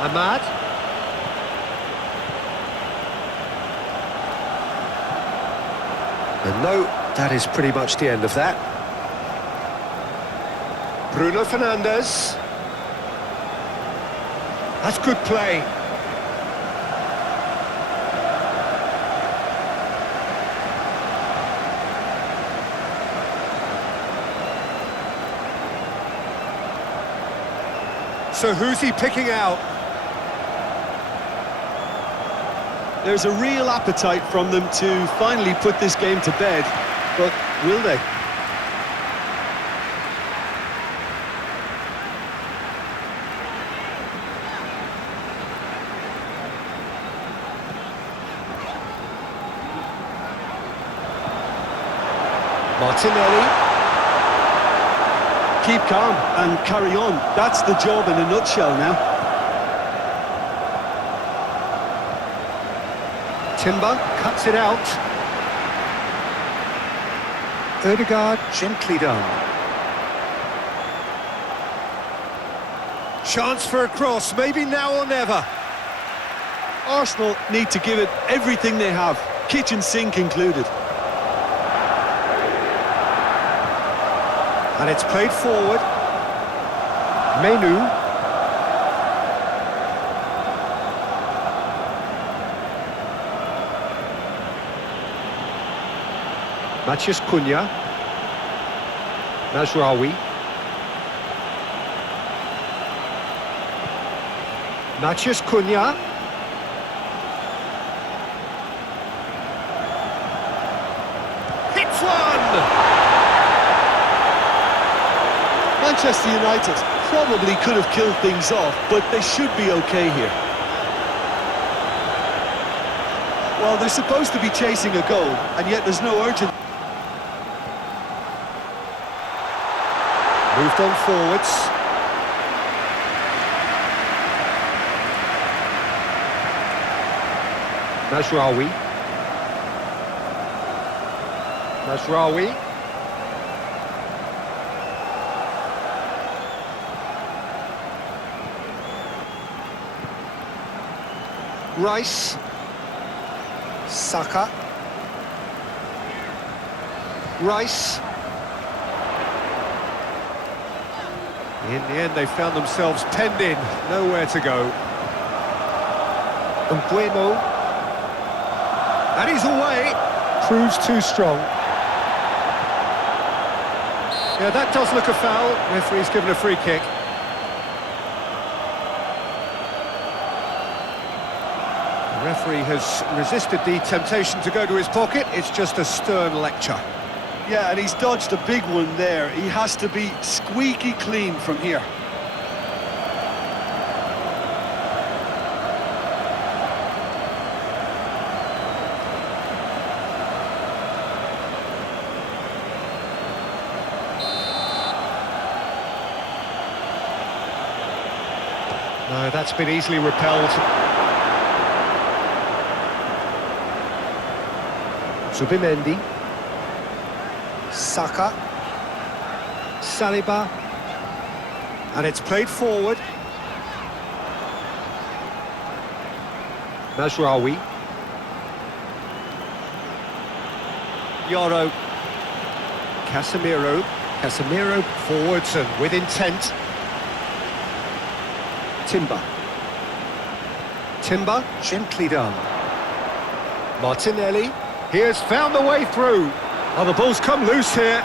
Ahmad. And no, that is pretty much the end of that. Bruno Fernandes. That's good play. So who's he picking out? There's a real appetite from them to finally put this game to bed, but will they? Martinelli. Keep calm and carry on. That's the job in a nutshell now. Timber cuts it out. Ødegaard gently done. Chance for a cross, maybe now or never. Arsenal need to give it everything they have, kitchen sink included. And it's played forward. Menu. Matheus Cunha. Mazraoui. Matheus Cunha. Hits one! Manchester United probably could have killed things off, but they should be okay here. Well, they're supposed to be chasing a goal, and yet there's no urgency. Moved on forwards. Mazraoui. Mazraoui. Rice. Saka. Rice. In the end, they found themselves penned in, nowhere to go. Mbeumo. And he's away. Proves too strong. Yeah, that does look a foul. Referee's given a free kick. The referee has resisted the temptation to go to his pocket. It's just a stern lecture. Yeah, and he's dodged a big one there. He has to be squeaky clean from here. No, that's been easily repelled. Zubimendi. Saka. Saliba. And it's played forward. Mazraoui. Yoro. Casemiro. Casemiro forwards and with intent. Timber. Timber, gently done. Martinelli, he has found the way through. Oh, the ball's come loose here.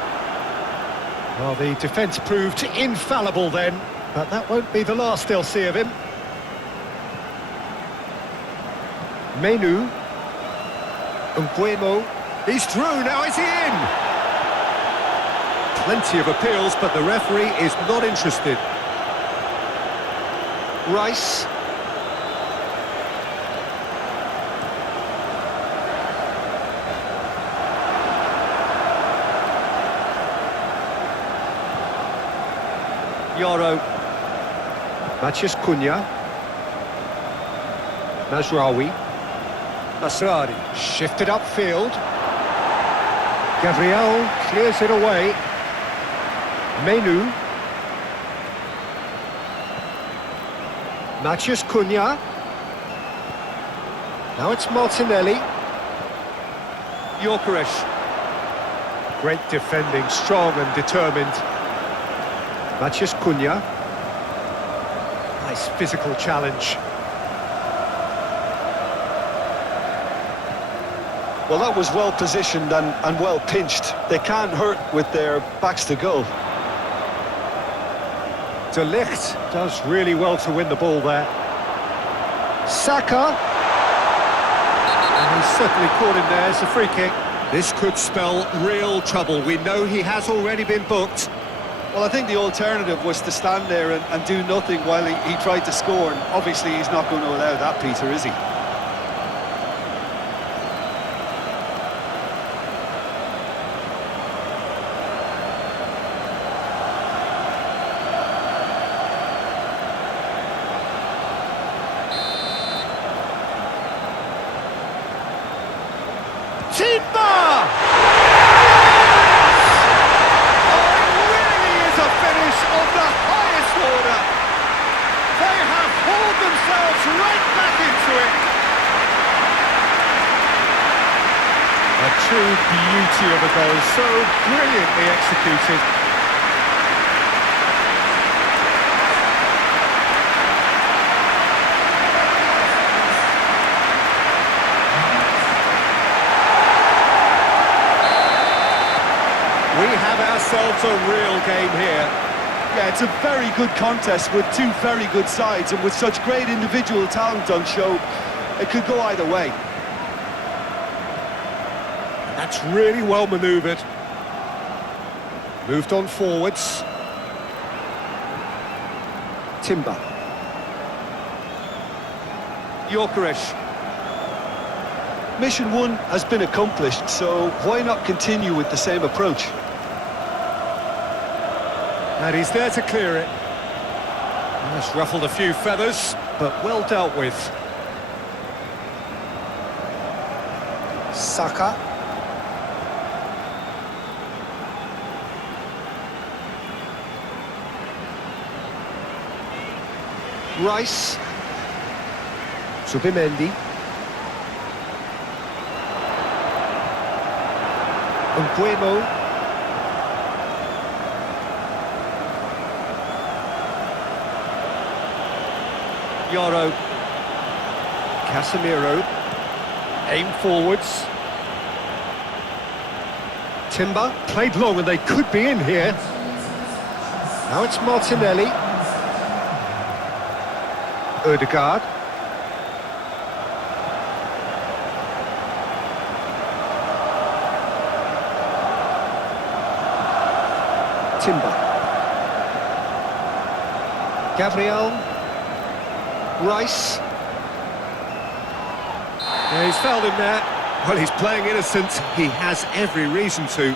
Well, the defence proved infallible then, but that won't be the last they'll see of him. Menu. Mbeumo, he's through, now is he in? Plenty of appeals, but the referee is not interested. Rice. Yoro. Matheus Cunha. Mazraoui. Masrari. Shifted upfield. Gabriel clears it away. Menu. Matheus Cunha. Now it's Martinelli. Gyökeres. Great defending, strong and determined. Matheus Cunha. Nice physical challenge. Well, that was well positioned and well pinched. They can't hurt with their backs to goal. De Ligt does really well to win the ball there. Saka. And he's certainly caught him there. It's a free kick. This could spell real trouble. We know he has already been booked. Well, I think the alternative was to stand there and do nothing while he tried to score. And obviously he's not going to allow that, Peter, is he? Timber! Of the highest order. They have hauled themselves right back into it. A true beauty of a goal, so brilliantly executed. We have ourselves a real game here. Yeah, it's a very good contest with two very good sides, and with such great individual talent on show, it could go either way. That's really well manoeuvred. Moved on forwards. Timber. Gyökeres. Mission one has been accomplished, so why not continue with the same approach? And he's there to clear it. That's ruffled a few feathers, but well dealt with. Saka. Rice. Zubimendi. Mbeumo. Yoro. Casemiro. Aim forwards. Timber. Played long and they could be in here. Now it's Martinelli. Ødegaard. Timber. Gabriel. Rice. Yeah, he's fouled him there. Well, he's playing innocent. He has every reason to.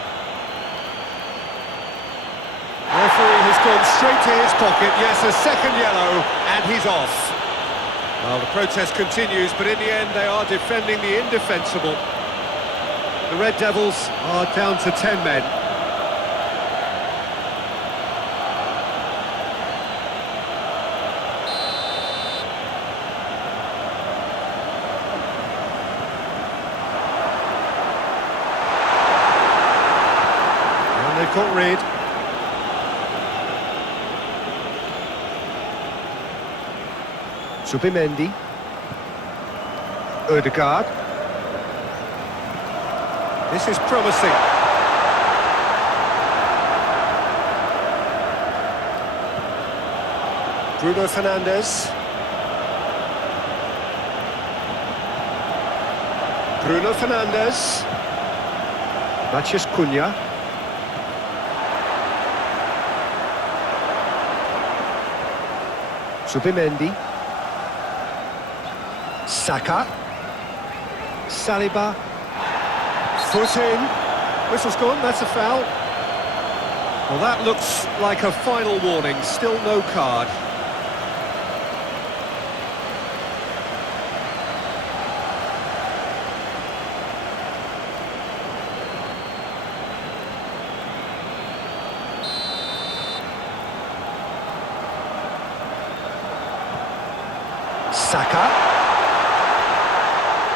Referee has gone straight to his pocket. Yes, a second yellow, and he's off. Well, the protest continues, but in the end they are defending the indefensible. The Red Devils are down to 10 men. And they've got rid. Subimendi. Ødegaard. This is promising. Bruno Fernandes. Bruno Fernandes. Matheus Cunha. Subimendi. Saka. Saliba. Foot in. Whistle's gone, that's a foul. Well, that looks like a final warning. Still no card. Saka.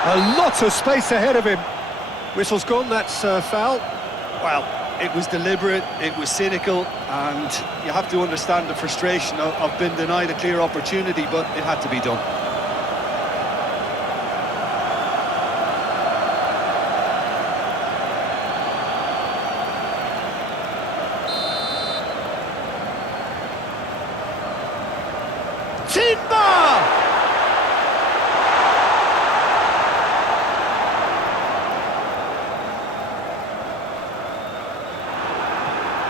A lot of space ahead of him. Whistle's gone, that's foul. Well, it was deliberate, it was cynical, and you have to understand the frustration of being denied a clear opportunity, but it had to be done. Timber!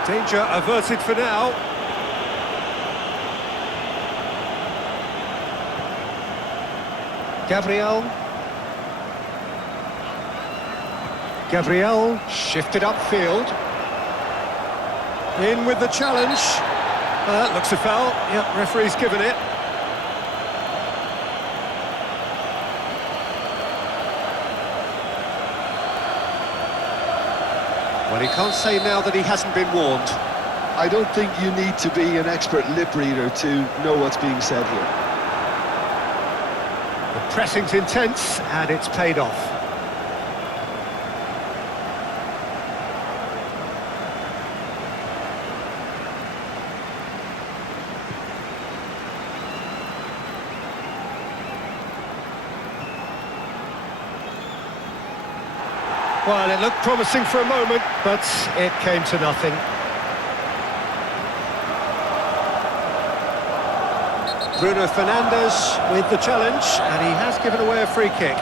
Danger averted for now. Gabriel. Gabriel shifted upfield. In with the challenge. Looks a foul. Yep, referee's given it. Well, he can't say now that he hasn't been warned. I don't think you need to be an expert lip reader to know what's being said here. The pressing's intense, and it's paid off. Well, it looked promising for a moment, but it came to nothing. Bruno Fernandes with the challenge, and he has given away a free kick.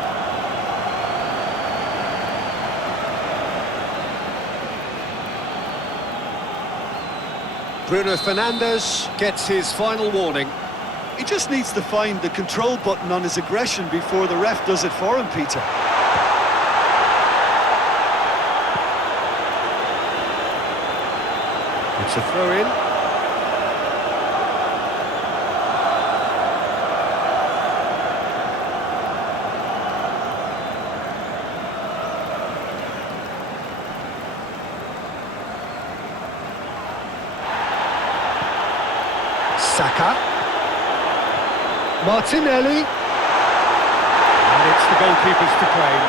Bruno Fernandes gets his final warning. He just needs to find the control button on his aggression before the ref does it for him, Peter. It's a throw-in. Saka. Martinelli. And it's the goalkeepers to claim.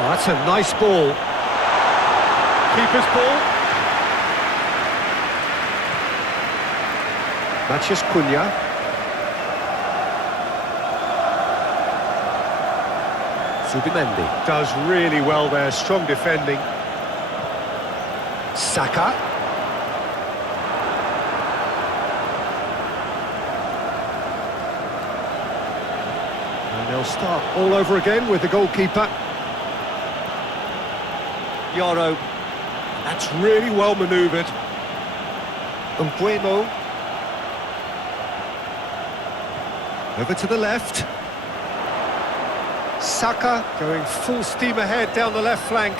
Oh, that's a nice ball. Keeper's ball. Matheus Cunha. Subimendi does really well there, strong defending. Saka. And they'll start all over again with the goalkeeper. Diallo. That's really well manoeuvred. Mbeumo. Over to the left. Saka going full steam ahead down the left flank.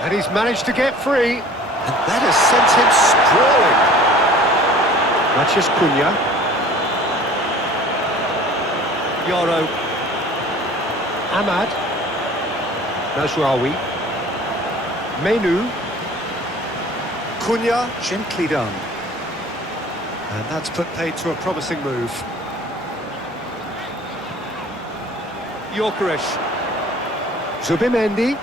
And he's managed to get free. And that has sent him sprawling. Mathias Cunha. Diallo. Ahmad. Najraoui. Menu. Cunha, gently done. And that's put paid to a promising move. Gyökeres. Zubimendi.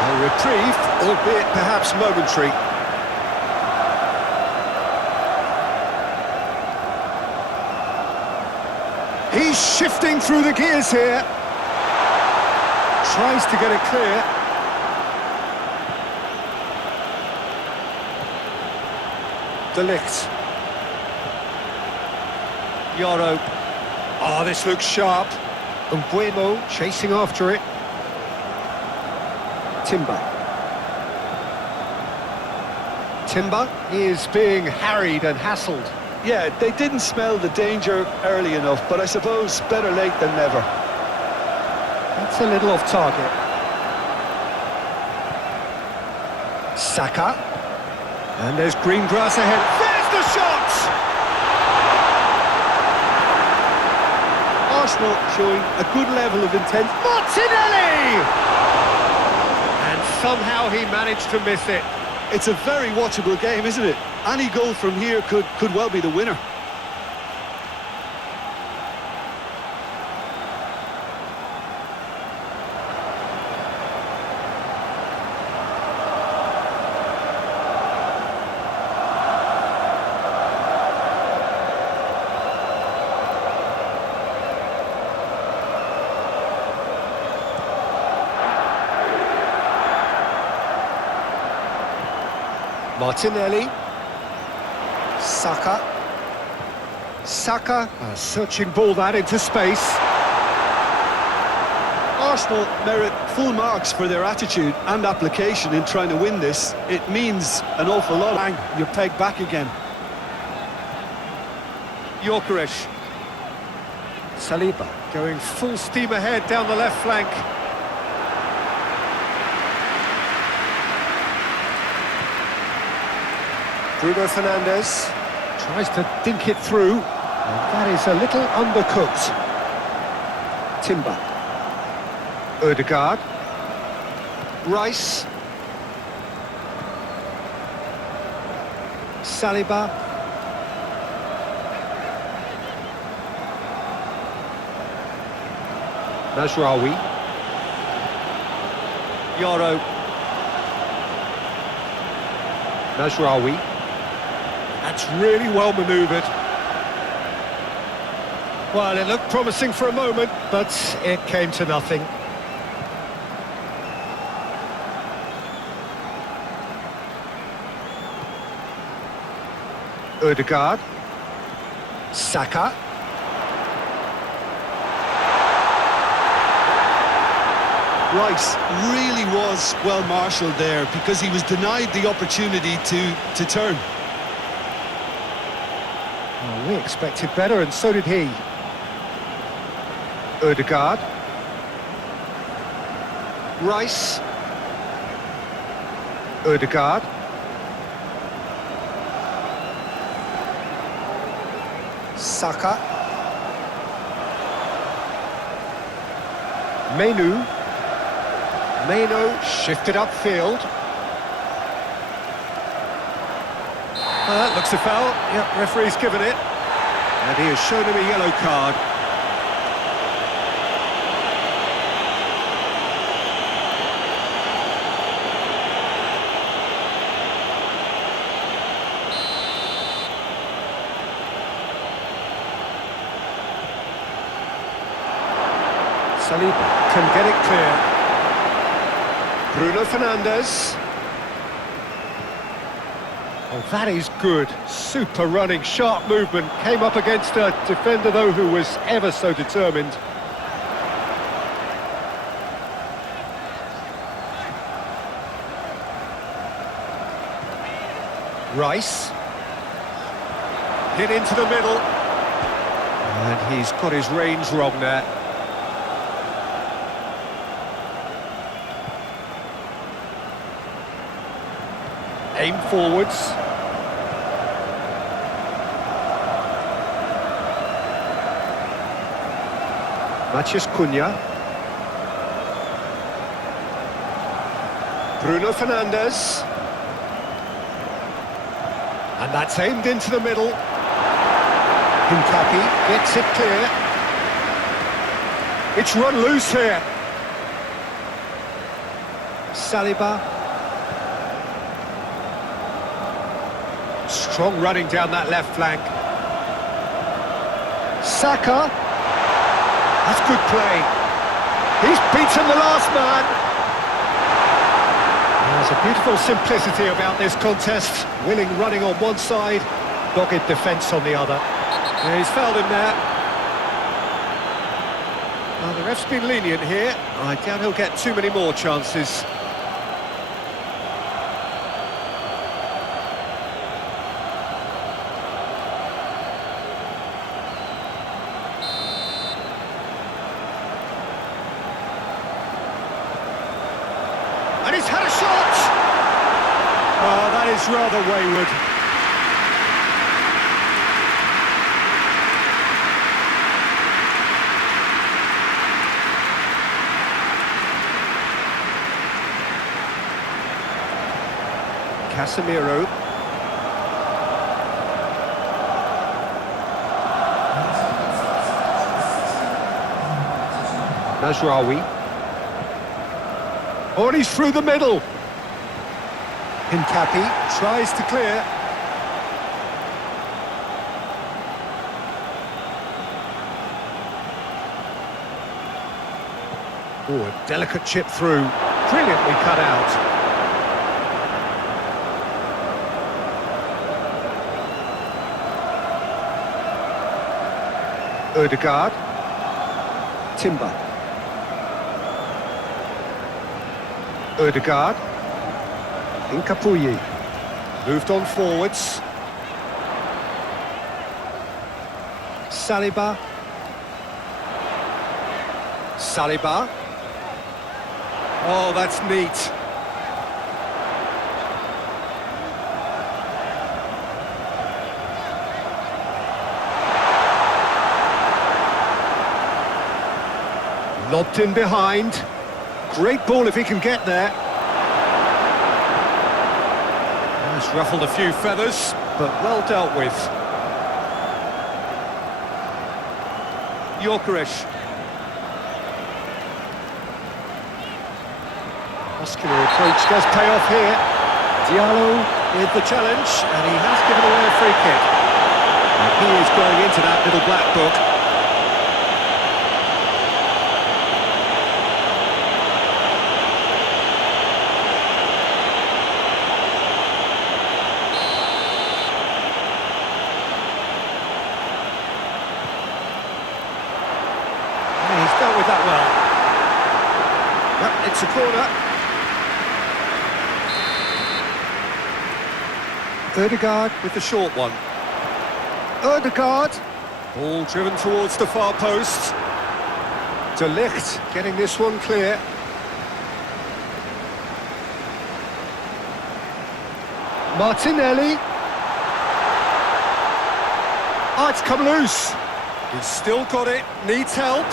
A reprieve, albeit perhaps momentary. He's shifting through the gears here. Tries to get it clear. De Ligt. Diallo. Oh, this looks sharp. Mbeumo chasing after it. Timber. Timber is being harried and hassled. Yeah, they didn't smell the danger early enough, but I suppose better late than never. That's a little off target. Saka. And there's green grass ahead. There's the shot! Arsenal showing a good level of intent. Martinelli! And somehow he managed to miss it. It's a very watchable game, isn't it? Any goal from here could well be the winner. Martinelli. Saka. Saka, a searching ball that into space. Arsenal merit full marks for their attitude and application in trying to win this. It means an awful lot. Bang, you're pegged back again. Gyökeres. Saliba going full steam ahead down the left flank. Bruno Fernandes tries to dink it through, and that is a little undercooked. Timber. Ødegaard. Rice. Saliba. Najraoui. Diallo. Najraoui. That's really well manoeuvred. Well, it looked promising for a moment, but it came to nothing. Ødegaard. Saka. Rice really was well marshalled there because he was denied the opportunity to turn. Well, we expected better, and so did he. Ødegaard. Rice. Ødegaard. Saka. Menu. Meno shifted upfield. That looks a foul. Yep, referee's given it. And he has shown him a yellow card. Saliba can get it clear. Bruno Fernandes. Oh, that is good. Super running, sharp movement. Came up against a defender, though, who was ever so determined. Rice. Hit into the middle. And he's got his range wrong there. Aim forwards. Matheus Cunha. Bruno Fernandes. And that's aimed into the middle. Hincapi gets it clear. It's run loose here. Saliba. Strong running down that left flank. Saka. That's good play. He's beaten the last man. There's a beautiful simplicity about this contest. Willing running on one side, dogged defence on the other. Yeah, he's fouled him there. Well, the ref's been lenient here. I doubt he'll get too many more chances. And he's had a shot! Oh, that is rather wayward. Casemiro. Mazraoui. Oh, and he's through the middle. Hincapi tries to clear. Oh, a delicate chip through. Brilliantly cut out. Odegaard. Timber. Odegaard. Hincapi. Moved on forwards. Saliba. Saliba. Oh, that's neat. Lobbed in behind. Great ball if he can get there. It's ruffled a few feathers, but well dealt with. Gyökeres. Muscular approach does pay off here. Diallo with the challenge, and he has given away a free kick. And he is going into that little black book. He's dealt with that well. Yep, it's a corner. Odegaard with the short one. Odegaard. Ball driven towards the far post. De Ligt getting this one clear. Martinelli. Oh, it's come loose. He's still got it, needs help.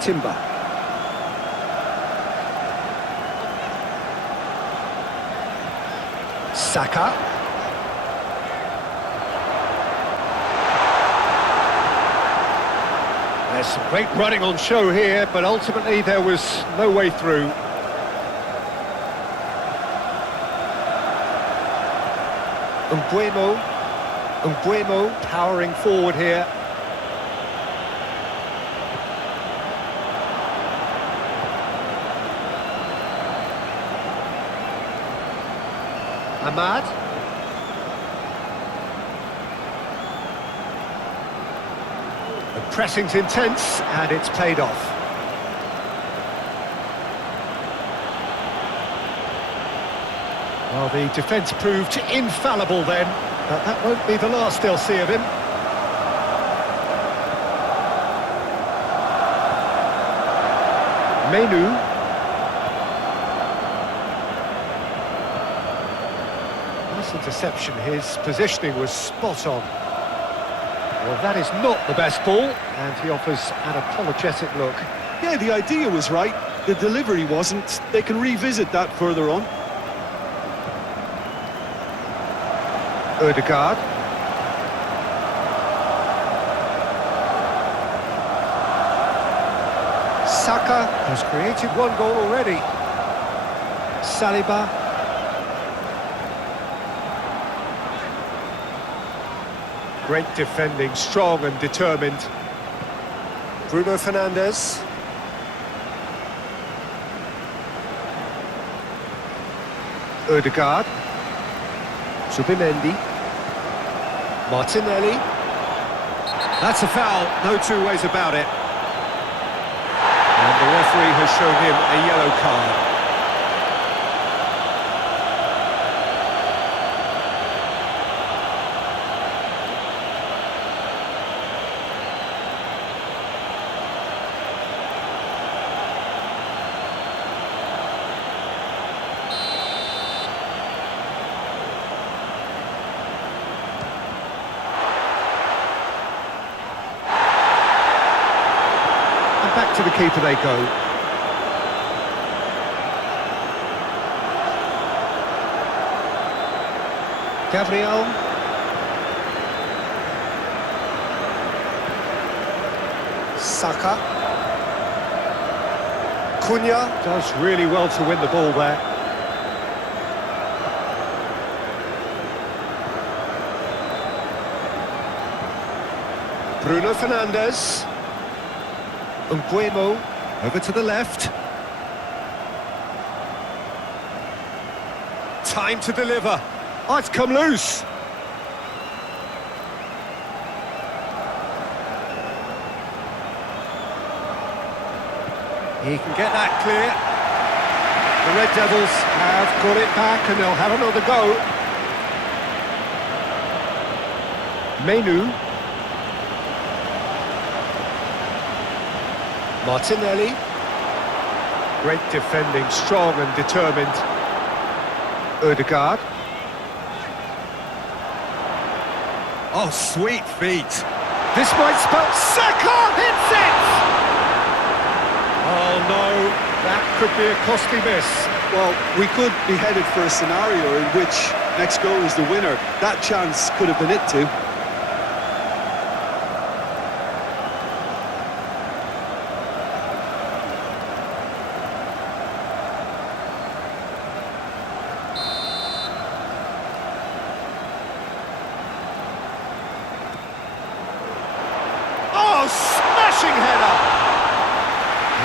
Timber. Saka. There's some great running on show here, but ultimately there was no way through. Mbeumo. Mbeumo powering forward here. Ahmad. The pressing's intense and it's paid off. Well, the defence proved infallible then, but that won't be the last they'll see of him. Menu. Nice interception, his positioning was spot on. Well, that is not the best ball, and he offers an apologetic look. Yeah, the idea was right, the delivery wasn't. They can revisit that further on. Ødegaard. Saka has created one goal already. Saliba. Great defending, strong and determined. Bruno Fernandes. Ødegaard. Subimendi. Martinelli. That's a foul, no two ways about it. And the referee has shown him a yellow card. Back to the keeper they go. Gabriel. Saka. Cunha does really well to win the ball there. Bruno Fernandes. Mbeumo over to the left. Time to deliver. Oh, it's come loose. He can get that clear. The Red Devils have got it back and they'll have another go. Menu. Martinelli. Great defending, strong and determined. Ødegaard. Oh, sweet feet. This might spell Saka hits it! Oh no, that could be a costly miss. Well, we could be headed for a scenario in which next goal is the winner. That chance could have been it too. Smashing header!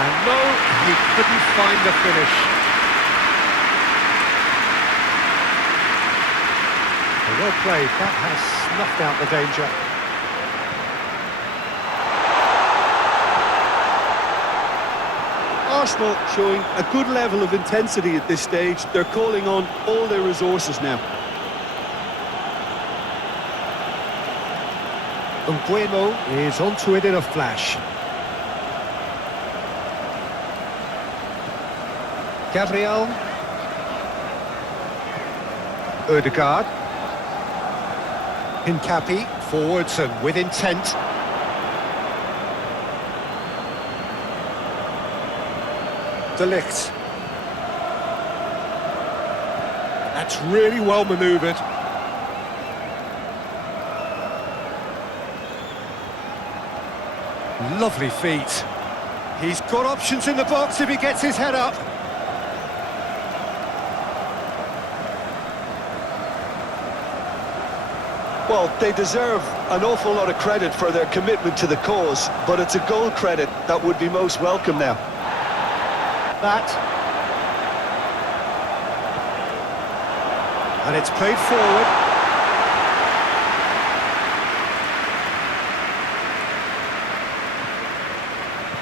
And no, he couldn't find the finish. Well played, that has snuffed out the danger. Arsenal showing a good level of intensity at this stage. They're calling on all their resources now. Mbeumo is onto it in a flash. Gabriel. Ødegaard. Hincapi, forwards and with intent. De Ligt. That's really well manoeuvred. Lovely feet. He's got options in the box if he gets his head up. Well, they deserve an awful lot of credit for their commitment to the cause, but it's a goal credit that would be most welcome now. That. And it's played forward.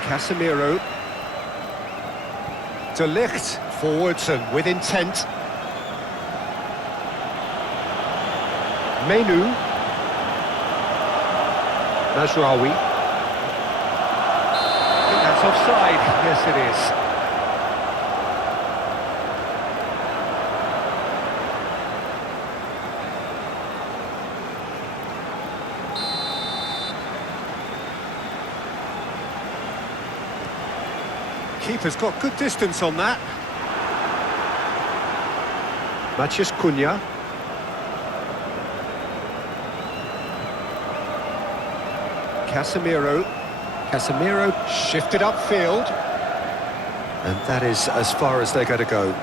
Casemiro. De Ligt forwards and with intent. Menu. Mazraoui. I think that's offside. Yes, it is. Keeper's got good distance on that. Matheus Cunha. Casemiro. Casemiro shifted upfield. And that is as far as they're going to go.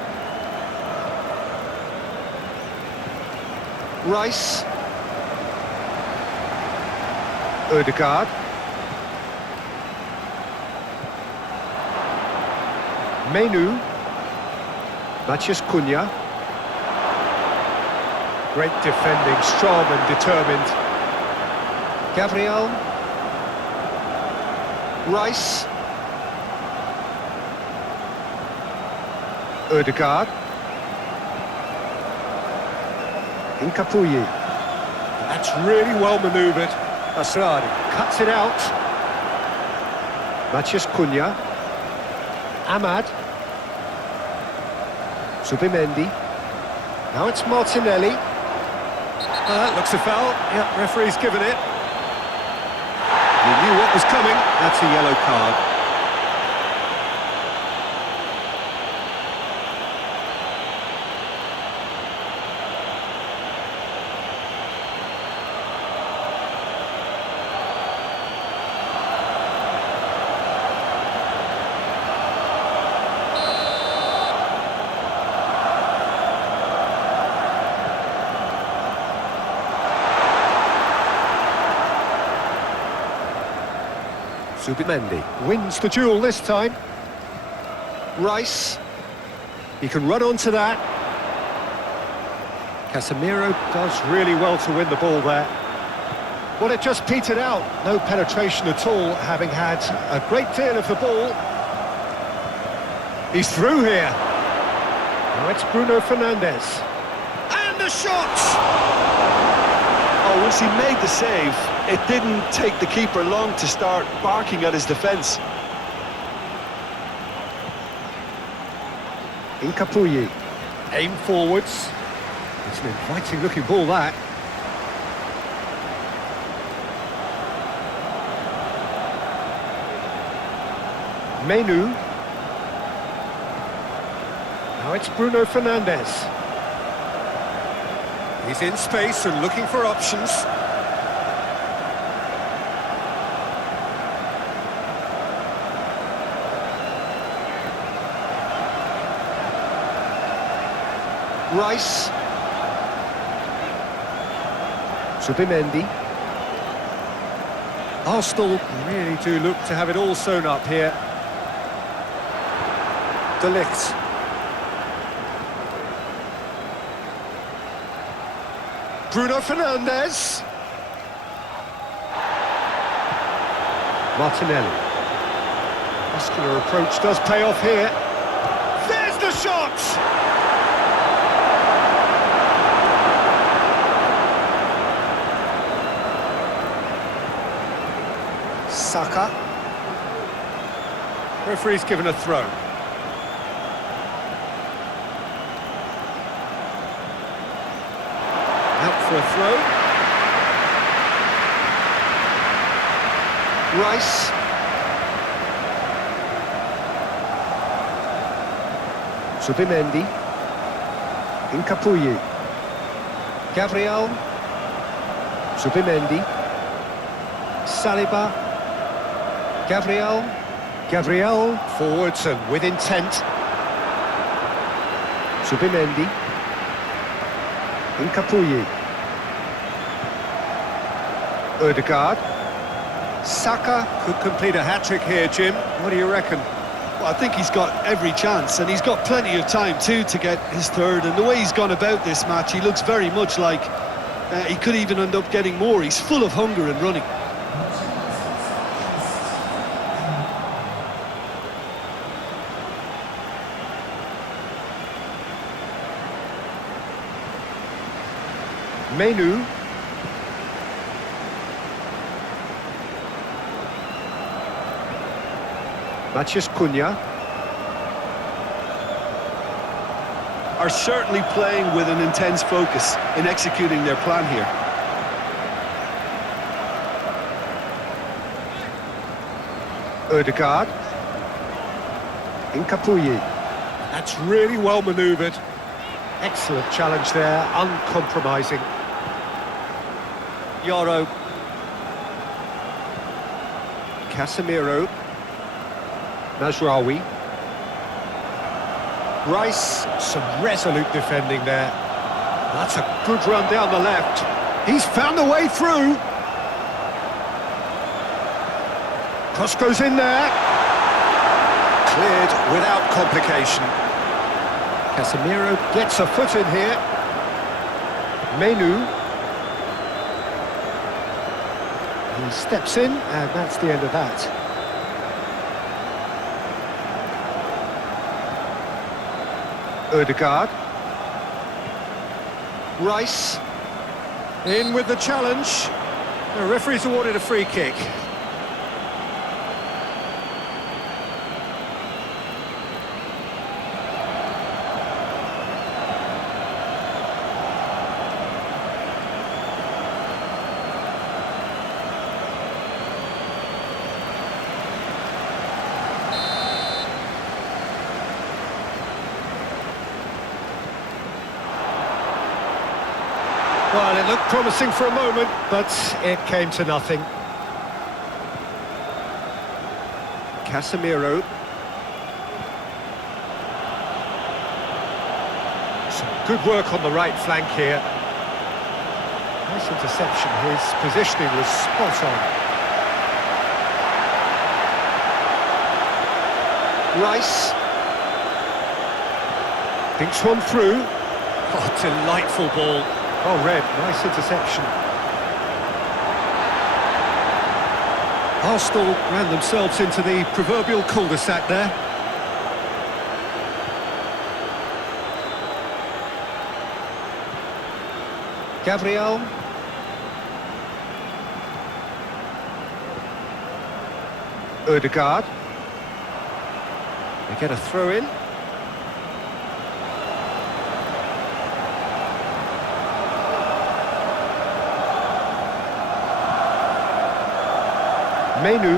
Rice. Ødegaard. Menu. Matheus Cunha. Great defending, strong and determined. Gabriel. Rice. Ødegaard. Incapuyi. That's really well manoeuvred. Asrari cuts it out. Matheus Cunha. Ahmad. Subimendi. Now it's Martinelli. That looks a foul. Yeah, referee's given it. He knew what was coming. That's a yellow card. Subimendi wins the duel this time. Rice. He can run onto that. Casemiro does really well to win the ball there. Well, it just petered out. No penetration at all, having had a great deal of the ball. He's through here. Now it's Bruno Fernandes. And the shot! Oh, once he made the save, it didn't take the keeper long to start barking at his defence. Incapuyi. Aim forwards. It's an inviting looking ball, that. Menu. Now it's Bruno Fernandes. He's in space and looking for options. Rice. Subimendi. Arsenal really do look to have it all sewn up here. De Ligt. Bruno Fernandes. Martinelli. Muscular approach does pay off here. There's the shot! Saka. Referee's given a throw. Out for a throw. Rice. Subimendi. Incapuyi. Gabriel. Subimendi. Saliba. Gabriel. Gabriel forwards and with intent. Subimendi. Incapuyi. Ødegaard. Saka could complete a hat-trick here, Jim. What do you reckon? Well, I think he's got every chance, and he's got plenty of time too to get his third. And the way he's gone about this match, he looks very much like he could even end up getting more. He's full of hunger and running. Menu. Matheus Cunha. Are certainly playing with an intense focus in executing their plan here. Ødegaard. Incapuyi. That's really well manoeuvred. Excellent challenge there, uncompromising. Yoro. Casemiro. Mazraoui. Rice, some resolute defending there. That's a good run down the left. He's found a way through. Cross goes in there. Cleared without complication. Casemiro gets a foot in here. Menu. He steps in, and that's the end of that. Ødegaard. Rice. In with the challenge. The referee's awarded a free kick. Well, it looked promising for a moment, but it came to nothing. Casemiro. Some good work on the right flank here. Nice interception. His positioning was spot on. Rice. Thinks one through. Oh, delightful ball. Oh, Red, nice interception. Arsenal ran themselves into the proverbial cul-de-sac there. Gabriel. Ødegaard. They get a throw in. Menu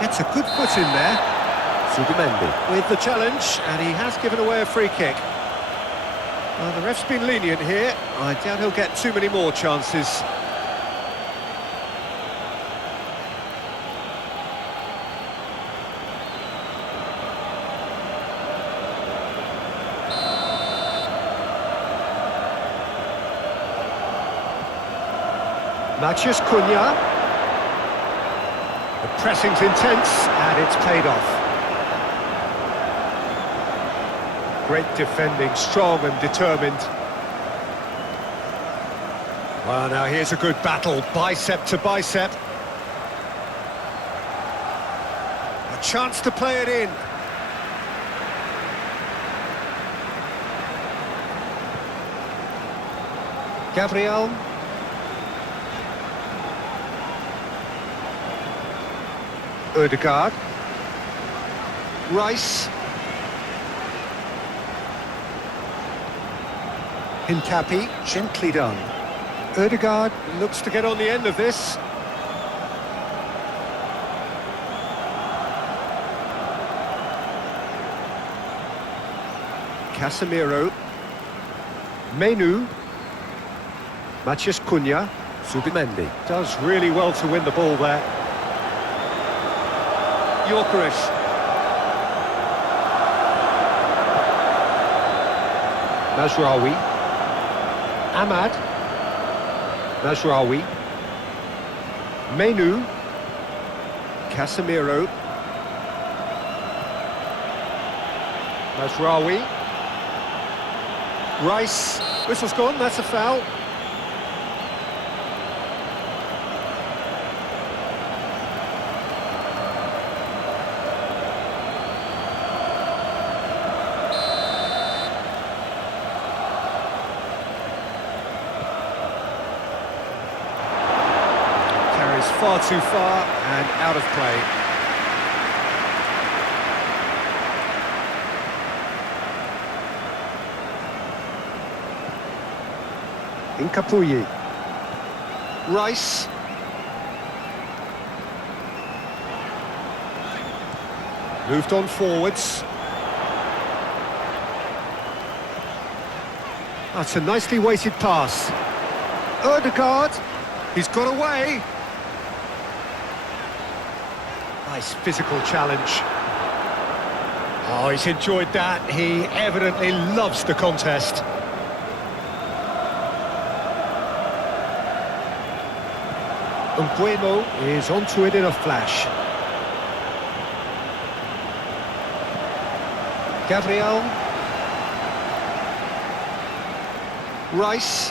gets a good foot in there. Subimendi with the challenge, and he has given away a free kick. Well, the ref's been lenient here. I doubt he'll get too many more chances. Matheus Cunha. The pressing's intense, and it's paid off. Great defending, strong and determined. Well, now here's a good battle, bicep to bicep. A chance to play it in. Gabriel. Ødegaard. Rice. Hincapi, gently done. Ødegaard looks to get on the end of this. Casemiro. Menu. Matheus Cunha. Subimendi does really well to win the ball there. Gyökeres. Mazraoui. Ahmad. Mazraoui. Menu. Casemiro. Mazraoui. Rice. Whistle's gone, that's a foul. Carries far too far and out of play. Incapuyi. Rice. Moved on forwards. That's a nicely weighted pass. Ødegaard. He's got away. Nice physical challenge. Oh, he's enjoyed that. He evidently loves the contest. Mbeumo is onto it in a flash. Gabriel. Rice.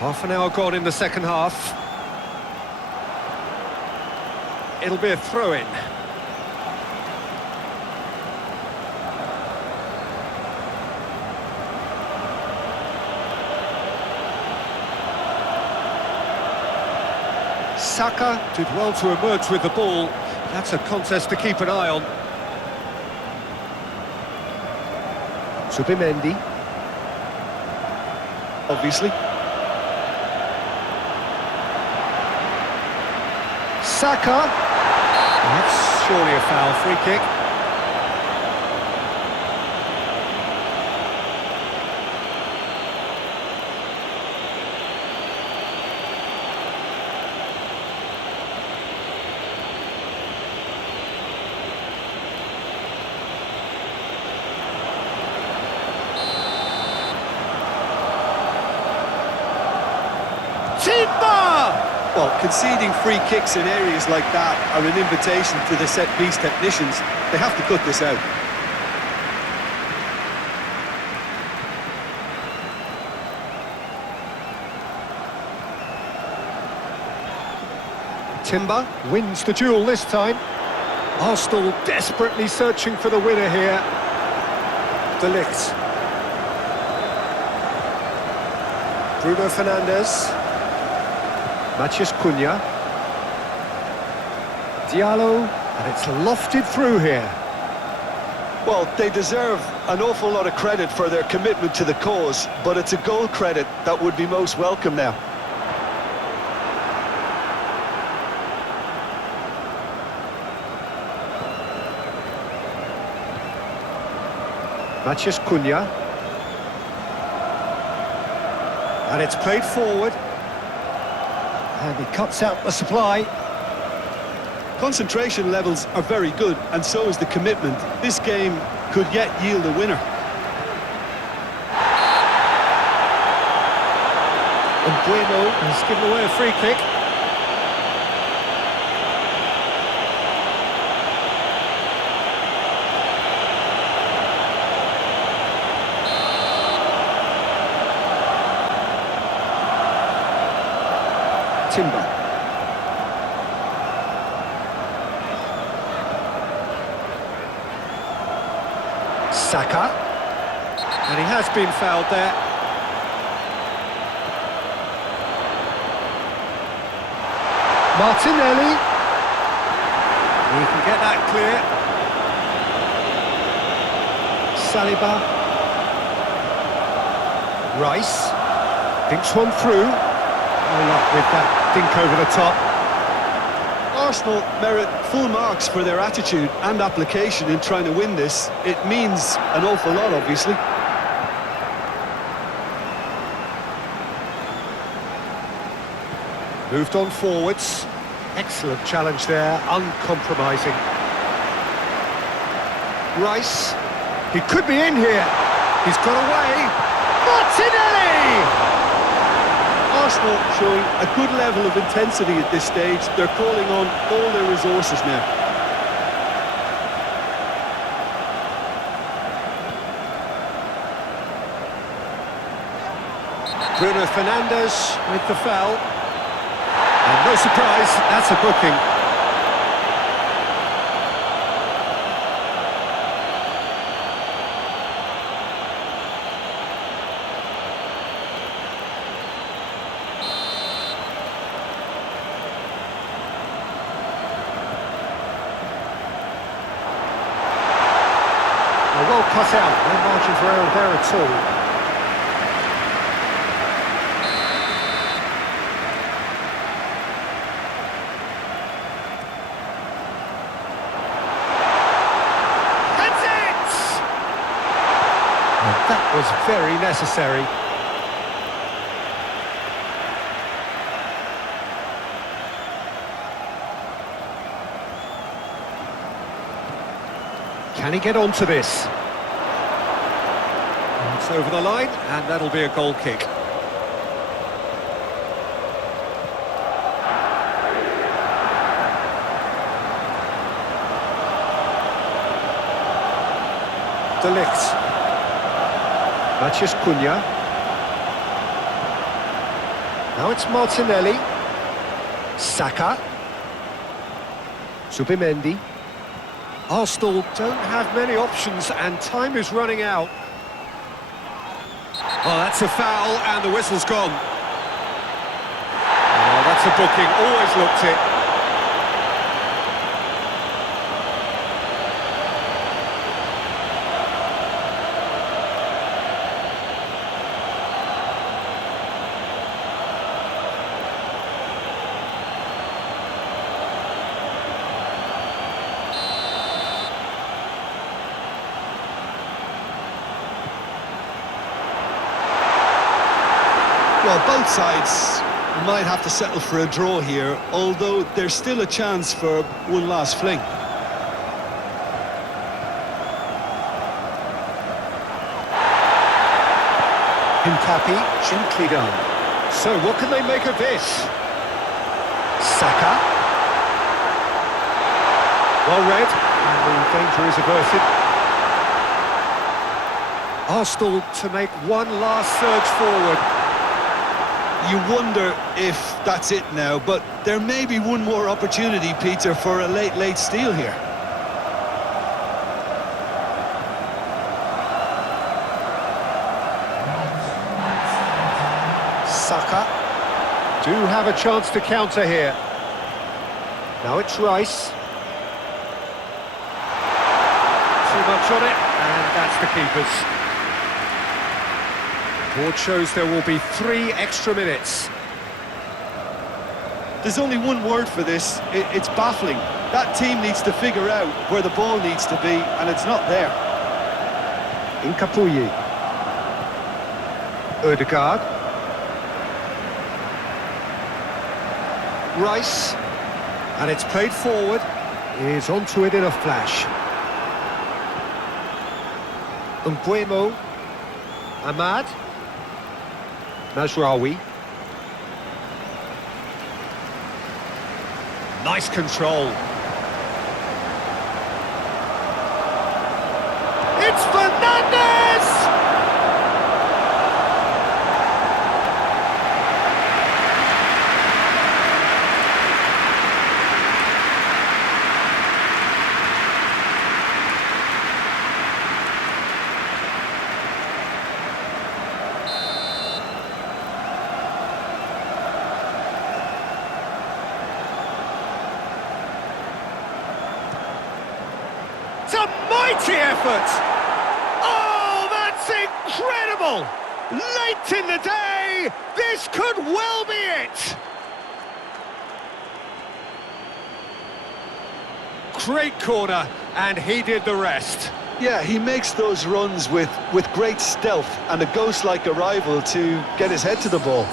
Half an hour gone in the second half. It'll be a throw-in. Saka did well to emerge with the ball. That's a contest to keep an eye on. Subimendi. Obviously. Saka. That's surely a foul, free kick. Timber! Well, conceding free kicks in areas like that are an invitation to the set-piece technicians. They have to cut this out. Timber wins the duel this time. Arsenal desperately searching for the winner here. De Ligt. Bruno Fernandes. Matheus Cunha. Diallo, and it's lofted through here. Well, they deserve an awful lot of credit for their commitment to the cause, but it's a goal credit that would be most welcome now. Matheus Cunha. And it's played forward. And he cuts out the supply. Concentration levels are very good, and so is the commitment. This game could yet yield a winner. Mbeumo has given away a free kick. Timber. Saka. And he has been fouled there. Martinelli. He can get that clear. Saliba. Rice. Thinks one through. No luck with that dink over the top. Arsenal merit full marks for their attitude and application in trying to win this. It means an awful lot, obviously. Moved on forwards. Excellent challenge there, uncompromising. Rice. He could be in here. He's got away. Martinelli! Arsenal showing a good level of intensity at this stage. They're calling on all their resources now. Bruno Fernandes with the foul. And no surprise, that's a booking. Well cut out, no margin for error there at all. That was very necessary. Can he get onto this? It's over the line, and that'll be a goal kick. De Ligt. Matheus Cunha. Now it's Martinelli. Saka. Zubimendi. Arsenal don't have many options and time is running out. Oh, that's a foul and the whistle's gone. Oh, that's a booking, always looked it. Well, both sides might have to settle for a draw here, although there's still a chance for one last fling. Hincapi, gently done. So what can they make of this? Saka. Well read, and the danger is averted. Arsenal to make one last surge forward. You wonder if that's it now, but there may be one more opportunity, Peter, for a late steal here. Saka do have a chance to counter here. Now it's Rice. Too much on it, and that's the keeper's. Board shows there will be 3 extra minutes. There's only one word for this, it's baffling. That team needs to figure out where the ball needs to be, and it's not there. Hincapi. Ødegaard. Rice. And it's played forward. He's onto it in a flash. Mbeumo. Ahmad. Mazraoui. Nice control. It's Fernandes! It's a mighty effort! Oh, that's incredible! Late in the day, this could well be it! Great corner, and he did the rest. Yeah, he makes those runs with great stealth and a ghost-like arrival to get his head to the ball.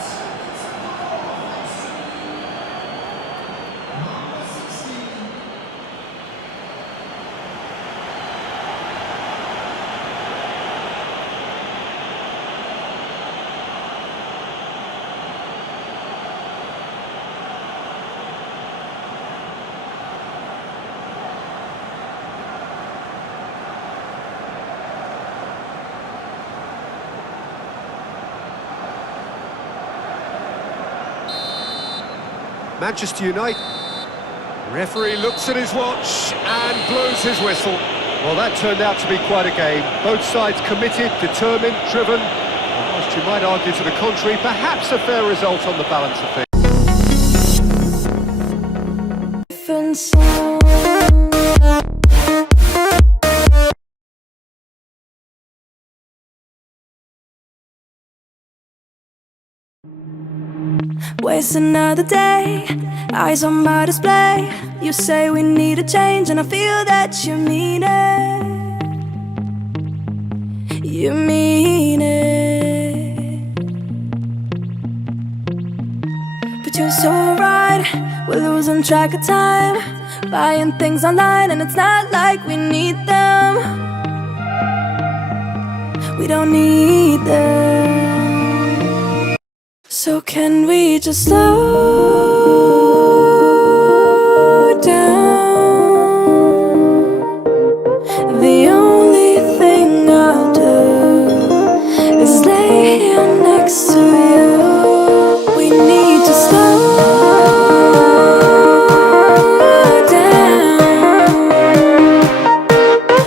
Manchester United. Referee looks at his watch and blows his whistle. Well, that turned out to be quite a game. Both sides committed, determined, driven. And whilst you might argue to the contrary, perhaps a fair result on the balance of things. Different sound. Waste another day, eyes on my display. You say we need a change, and I feel that you mean it. You mean it. But you're so right, we're losing track of time, buying things online, and it's not like we need them. We don't need them. So can we just slow down? The only thing I'll do is lay here next to you. We need to slow down.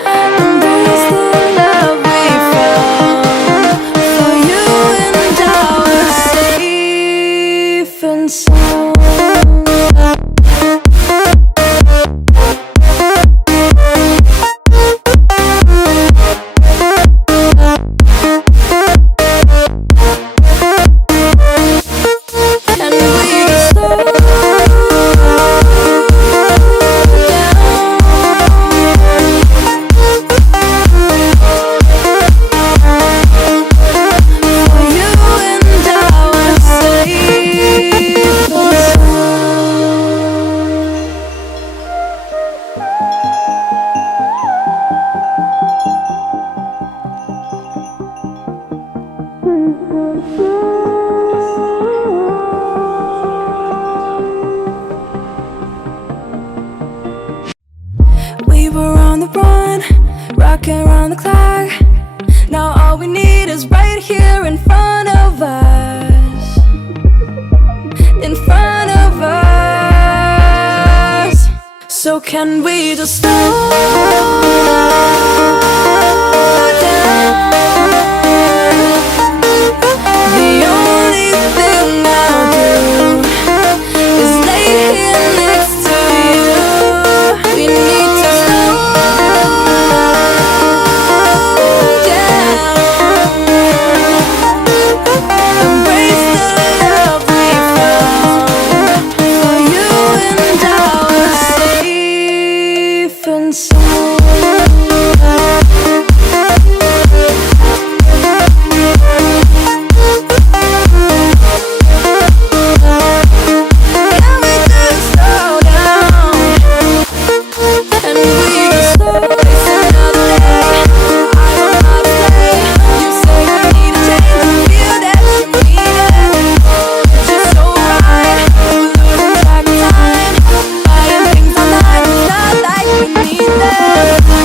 Embrace the love we found. For you and our safe and sound. And we just slow down. For you and our safe and We were on the run, rocking around the clock. Now all we need is right here in front of us. In front of us. So can we just slow down? The only thing I'll do is lay here next to you. We need to slow down. Embrace the love we found. For you and our safe and sound. Can we just slow down? And we just slow waste another day. Eyes on my display. You say we need a change, and I feel that you mean it. But you're so right, we're losing track of time, buying things online, it's not like we need them.